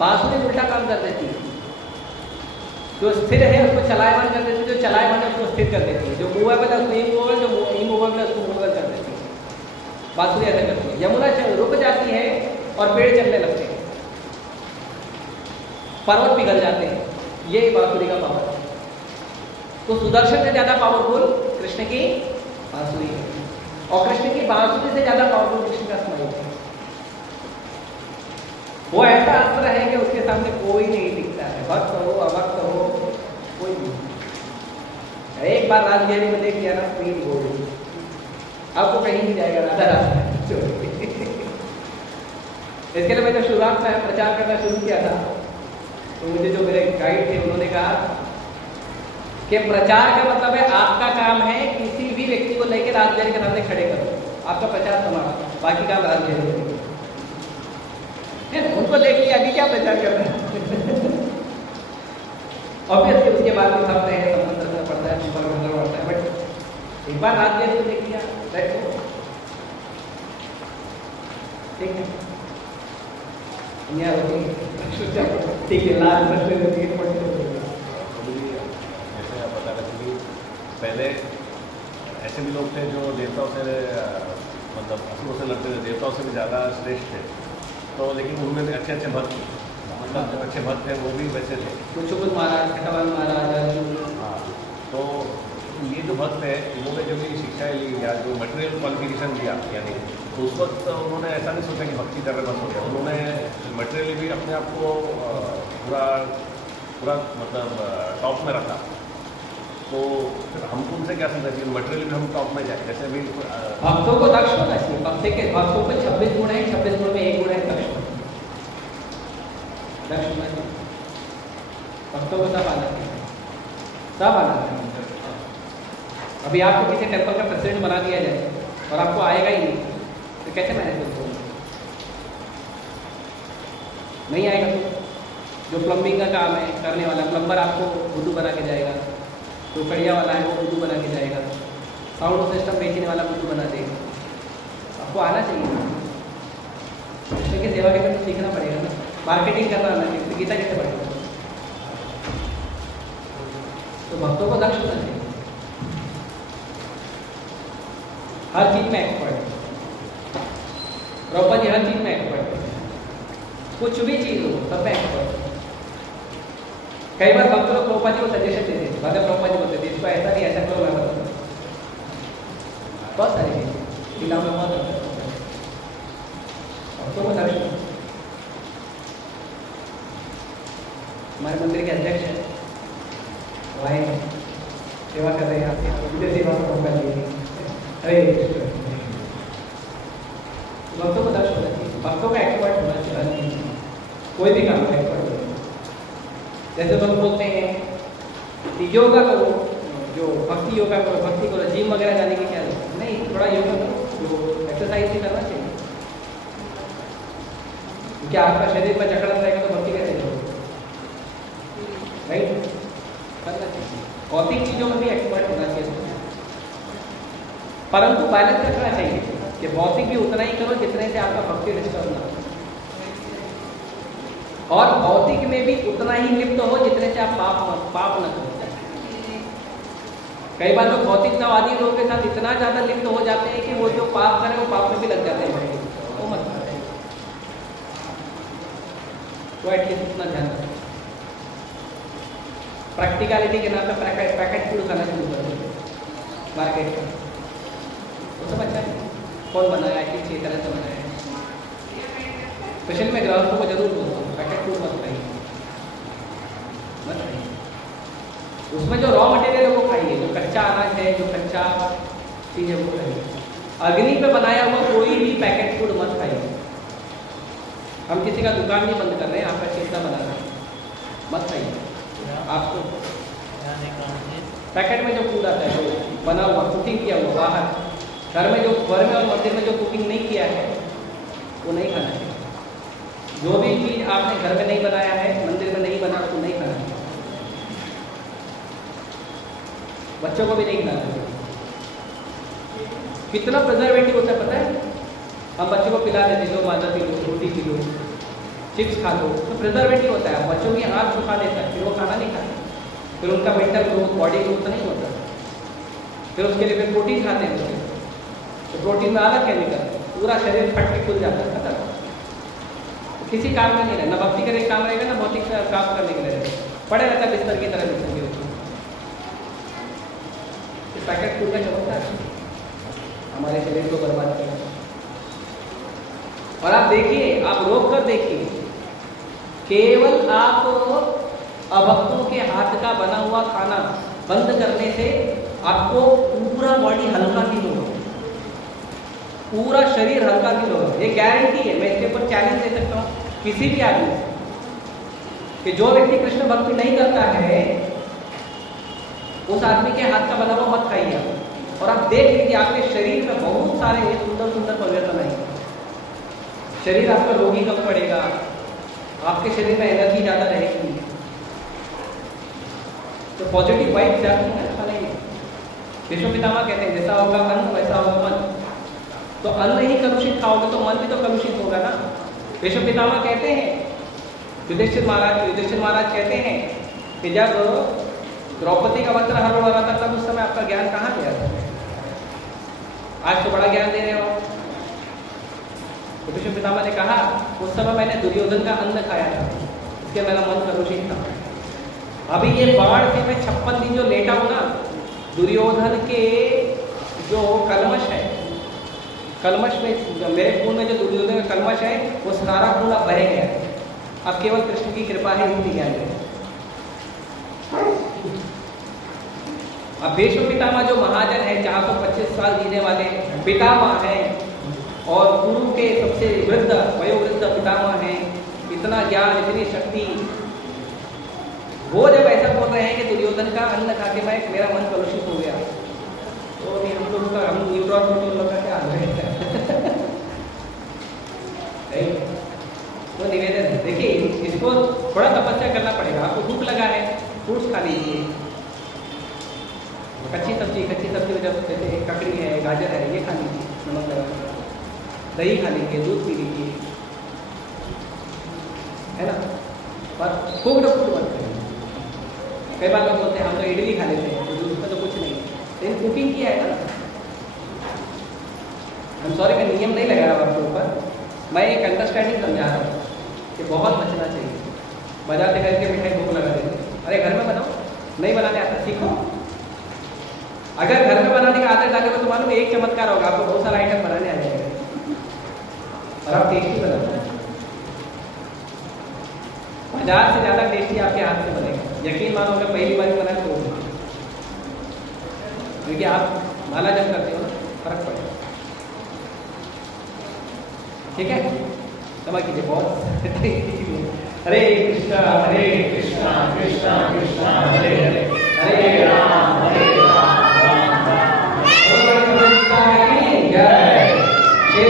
बांसुरी उल्टा काम कर देती है। जो स्थिर है उसको चलायमान कर देती है, जो चलायमान है उसको स्थिर कर देती है, जो मूवेबल है उसको इमूवेबल, जो इमूवेबल है उसको मूवेबल कर देती है। बांसुरी ऐसा करती है। यमुना रुक जाती है और पेड़ चलने लगते हैं, पर्वत पिघल जाते हैं, ये बांसुरी का पावर है। तो सुदर्शन से ज्यादा पावरफुल कृष्ण की बांसुरी है, और कृष्ण की बांसुरी से ज्यादा पावरफुल कृष्ण का स्माइल है। वो ऐसा अस्त्र है कि उसके सामने कोई नहीं दिखता है, भक्त हो अभक्त हो कोई नहीं। एक बार राजगिरी में देख लिया ना स्पीड हो गई, आपको कहीं नहीं जाएगा, राधा रास्ता है। इसके लिए मैं जब शुरुआत में प्रचार करना शुरू किया था तो मुझे जो मेरे गाइड थे उन्होंने कहा कि प्रचार का मतलब है आपका काम है किसी भी व्यक्ति को लेकर राजगिरी के सामने खड़े करो, आपका प्रचार समाप्त, बाकी काम राजगिरी। उनको देख लिया अभी क्या प्रचार कर रहे हैं। ऑब्वियसली उसके बाद भी भागते हैं, समंदर में पड़ता है, सुपर मंदिर पड़ता है, बट एक बार राजगिरी को देख लिया, ठीक है। ठीक है, लास्ट प्रश्न जैसे आप बता रहे थे कि पहले ऐसे भी लोग थे जो देवताओं से मतलब असुरों से लड़ते थे, देवताओं से भी ज़्यादा श्रेष्ठ थे, तो लेकिन उनमें भी अच्छे भक्त, मतलब जो अच्छे भक्त थे वो भी वैसे थे, कुछ महाराज, खटावाल महाराज। हाँ, तो ये ये जो भक्त है इन्होंने जब ये शिक्षाएं ली या जो मटेरियल क्वालिफिकेशन दिया यानी, तो उस वक्त उन्होंने ऐसा नहीं सोचा कि भक्ति करने बस हो गया। उन्होंने मटेरियली भी अपने आप को पूरा पूरा मतलब टॉप में रखा। तो फिर हमको उनसे क्या समझा चाहिए मटेरियल भी हम टॉप में जाए? जैसे अभी भक्तों को दक्ष होना चाहिए। भक्तों को 26 गुण है, 26 गुण में 1 गुण है दक्ष होना चाहिए। भक्तों को सब आना चाहिए, सब आना चाहिए। अभी आपको किसी टेम्पल का प्रेसिडेंट बना दिया जाए और आपको आएगा ही नहीं, तो कैसे मैनेज करोगे? नहीं आएगा तो जो प्लम्बिंग का काम है करने वाला प्लम्बर आपको बुद्धू बना के जाएगा, जो कड़िया वाला है वो बुद्धू बना के जाएगा, साउंड सिस्टम बेचने वाला बुद्धू बना देगा। आपको आना चाहिए, कृष्ण की सेवा के लिए तो सीखना पड़ेगा ना। मार्केटिंग करना आना चाहिए, तो गीता कैसे पढ़ेगा? तो भक्तों को दक्ष होना चाहिए, हर चीज में एक्सपर्ट। द्रौपदी हर चीज में एक्सपर्ट, कुछ भी चीज हो सब में एक्सपर्ट। कई बार भक्त लोग द्रौपदी को सजेशन देते थे, मतलब द्रौपदी बोलते थे इसको ऐसा नहीं ऐसा करो, मैं बताऊँ। बहुत सारी जिला में बहुत भक्तों को दक्ष। हमारे मंदिर के अध्यक्ष हैं, वही सेवा कर रहे हैं, आपके सेवा का मौका दिए। हरे कृष्ण। भक्तों को दक्ष होना चाहिए, भक्तों का एक्सपर्ट होना चाहिए, कोई भी काम में एक्सपर्ट होना। जैसे लोग बोलते हैं कि योगा करो, जो भक्ति योगा करो, भक्ति करो, जिम वगैरह जाने की क्या जरूरत नहीं, थोड़ा योगा करो, जो एक्सरसाइज भी करना चाहिए। क्योंकि आपका शरीर पर जकड़न रहेगा तो भक्ति कैसे करोगे? राइट, करना चाहिए। भौतिक चीजों में भी एक्सपर्ट होना चाहिए, परंतु बैलेंस रखना चाहिए कि भौतिक भी उतना ही करो जितने से आपका भक्ति डिस्टर्ब ना हो, और भौतिक में भी उतना ही लिप्त हो जितने से आप पाप न करो। कई बार लोग भौतिकतावादी लोगों के साथ इतना ज्यादा लिप्त हो जाते हैं कि वो जो पाप करें वो पाप में भी लग जाते हैं, वो मत करें। तो एटलीस्ट इतना ध्यान रखें। प्रैक्टिकलिटी के नाम पे पैकेट फूड खाना शुरू कर दो मार्केट का, तो सब अच्छा है। कौन बनाया है, किस तरह से बनाया है? स्पेशली मैं ग्राहकों को जरूर बोलता हूँ पैकेट फूड मत खाइए, मत खाइए। उसमें जो रॉ मटेरियल है वो खाइए, जो कच्चा अनाज है, जो कच्चा चीज़ है वो खाइए। अग्नि पे बनाया हुआ कोई भी पैकेट फूड मत खाइए। हम किसी का दुकान नहीं बंद कर रहे हैं, आपका चेतना बना रहे हैं, मत खाइए। आपको पैकेट में जो फूड आता है जो बना हुआ कुकिंग किया हुआ, बाहर घर में और मंदिर में जो कुकिंग नहीं किया है वो नहीं खाना चाहिए। जो भी चीज़ आपने घर में नहीं बनाया है, मंदिर में नहीं बना, उसको नहीं खाना चाहिए। बच्चों को भी नहीं खिलाना चाहिए। कितना प्रिजर्वेटिव होता है पता है? हम बच्चों को पिला देते, लो माजा पी लो, रोटी पी लो, चिप्स खा लो, तो प्रिजर्वेटिव होता है। बच्चों की हाथ सुखा देता है, फिर वो खाना नहीं खाते, फिर उनका मेंटल ग्रोथ, बॉडी ग्रोथ नहीं होता। फिर उसके लिए फिर प्रोटीन खाते हैं, तो प्रोटीन में अलग केमिकल, पूरा शरीर फट के खुल जाता है, पता? तो किसी काम में नहीं रहना, ना भक्ति करे काम रहेगा, ना भौतिक काम करने के लिए रहेगा, पड़े रहता है बिस्तर की तरह बिस्तर के ऊपर। पैकेट फूड का चमकता है हमारे शरीर को बर्बाद करना। और आप देखिए, आप रोक कर देखिए, केवल आप अभक्तों के हाथ का बना हुआ खाना बंद करने से आपको पूरा बॉडी हल्का फील होगा, पूरा शरीर हल्का फील होगा। ये गारंटी है, मैं इसके ऊपर चैलेंज दे सकता हूँ किसी भी आदमी से कि जो व्यक्ति कृष्ण भक्ति नहीं करता है उस आदमी के हाथ का बना हुआ मत खाइए। और आप देख लीजिए आपके शरीर में बहुत सारे सुंदर सुंदर परिवर्तन आएंगे। शरीर आपका रोगी कम पड़ेगा, आपके शरीर में एनर्जी ज़्यादा रहेगी, तो पॉजिटिव वाइब ज़्यादा है खाने में। विष्णु पितामह कहते हैं जैसा होगा अन्न वैसा होगा मन। तो अन्न ही कलुषित खाओगे तो मन भी तो कलुषित होगा ना। विष्णु पितामह कहते हैं, युधिष्ठिर महाराज कहते हैं कि जब द्रौपदी का वस्त्र हरण हो रहा था तब उस समय आपका ज्ञान कहाँ गया था? आज तो बड़ा ज्ञान दे रहे हो। तो विष्णु पितामह ने कहा उस समय मैंने दुर्योधन का अन्न खाया था, इसके मेरा मन कलुषित था। अभी ये बाढ़ से मैं 56 दिन जो लेटा हूँ ना, दुर्योधन के जो कलमश है, कलमश में मेरे खून में जो दुर्योधन का कलमश है वो सारा खून अब बह गया है। अब केवल कृष्ण की कृपा है इतनी ज्ञान है। अब भीष्म पितामह जो महाजन है, 425 साल जीने वाले पितामह हैं और गुरु के सबसे वृद्ध वयोवृद्ध पितामह हैं, इतना ज्ञान इतनी शक्ति, वो जब ऐसा बोल रहे हैं कि दुर्योधन का अन्न खा के मेरा मन कलुषित हो गया, तो अभी हम लोग का, हम न्यूट्रॉन प्रोटीन लोग का क्या हाल है? तो निवेदन है, देखिए इसको थोड़ा तपस्या करना पड़ेगा। आपको भूख लगा है, फ्रूट्स खा लीजिए, कच्ची सब्जी जब जैसे ककड़ी है, गाजर है, ये खा लीजिए, नमक लगा, दही खा लीजिए, दूध पी लीजिए, है ना। पर कुकड फूड मत करिए। कई बार लोग बोलते हैं हम तो इडली खा लेते हैं, तो उसमें तो कुछ नहीं, लेकिन कुकिंग किया है ना। I'm sorry, मैं नियम नहीं लगा रहा हूँ आपके ऊपर, मैं एक अंडरस्टैंडिंग समझा रहा हूँ कि बहुत बचना चाहिए। बाजार से खरीद के मिठाई भूख लगा देते, अरे घर में बनाओ, नहीं बनाने आता सीखो। अगर घर में बनाने का आदत डाले तो मालूम एक चमत्कार होगा, आपको बहुत सारा आइटम बनाने आ जाएगा और आप टेस्टी बनाओ। बाजार से ज़्यादा टेस्टी आपके हाथ से बनेगा, यकीन मानो। अगर पहली बार बनाए तो, क्योंकि आप माला जब करते हो फर्क पड़ेगा। ठीक है, क्षमा कीजिए बहुत। हरे कृष्णा कृष्णा कृष्णा हरे हरे, हरे राम राम राम। जय श्री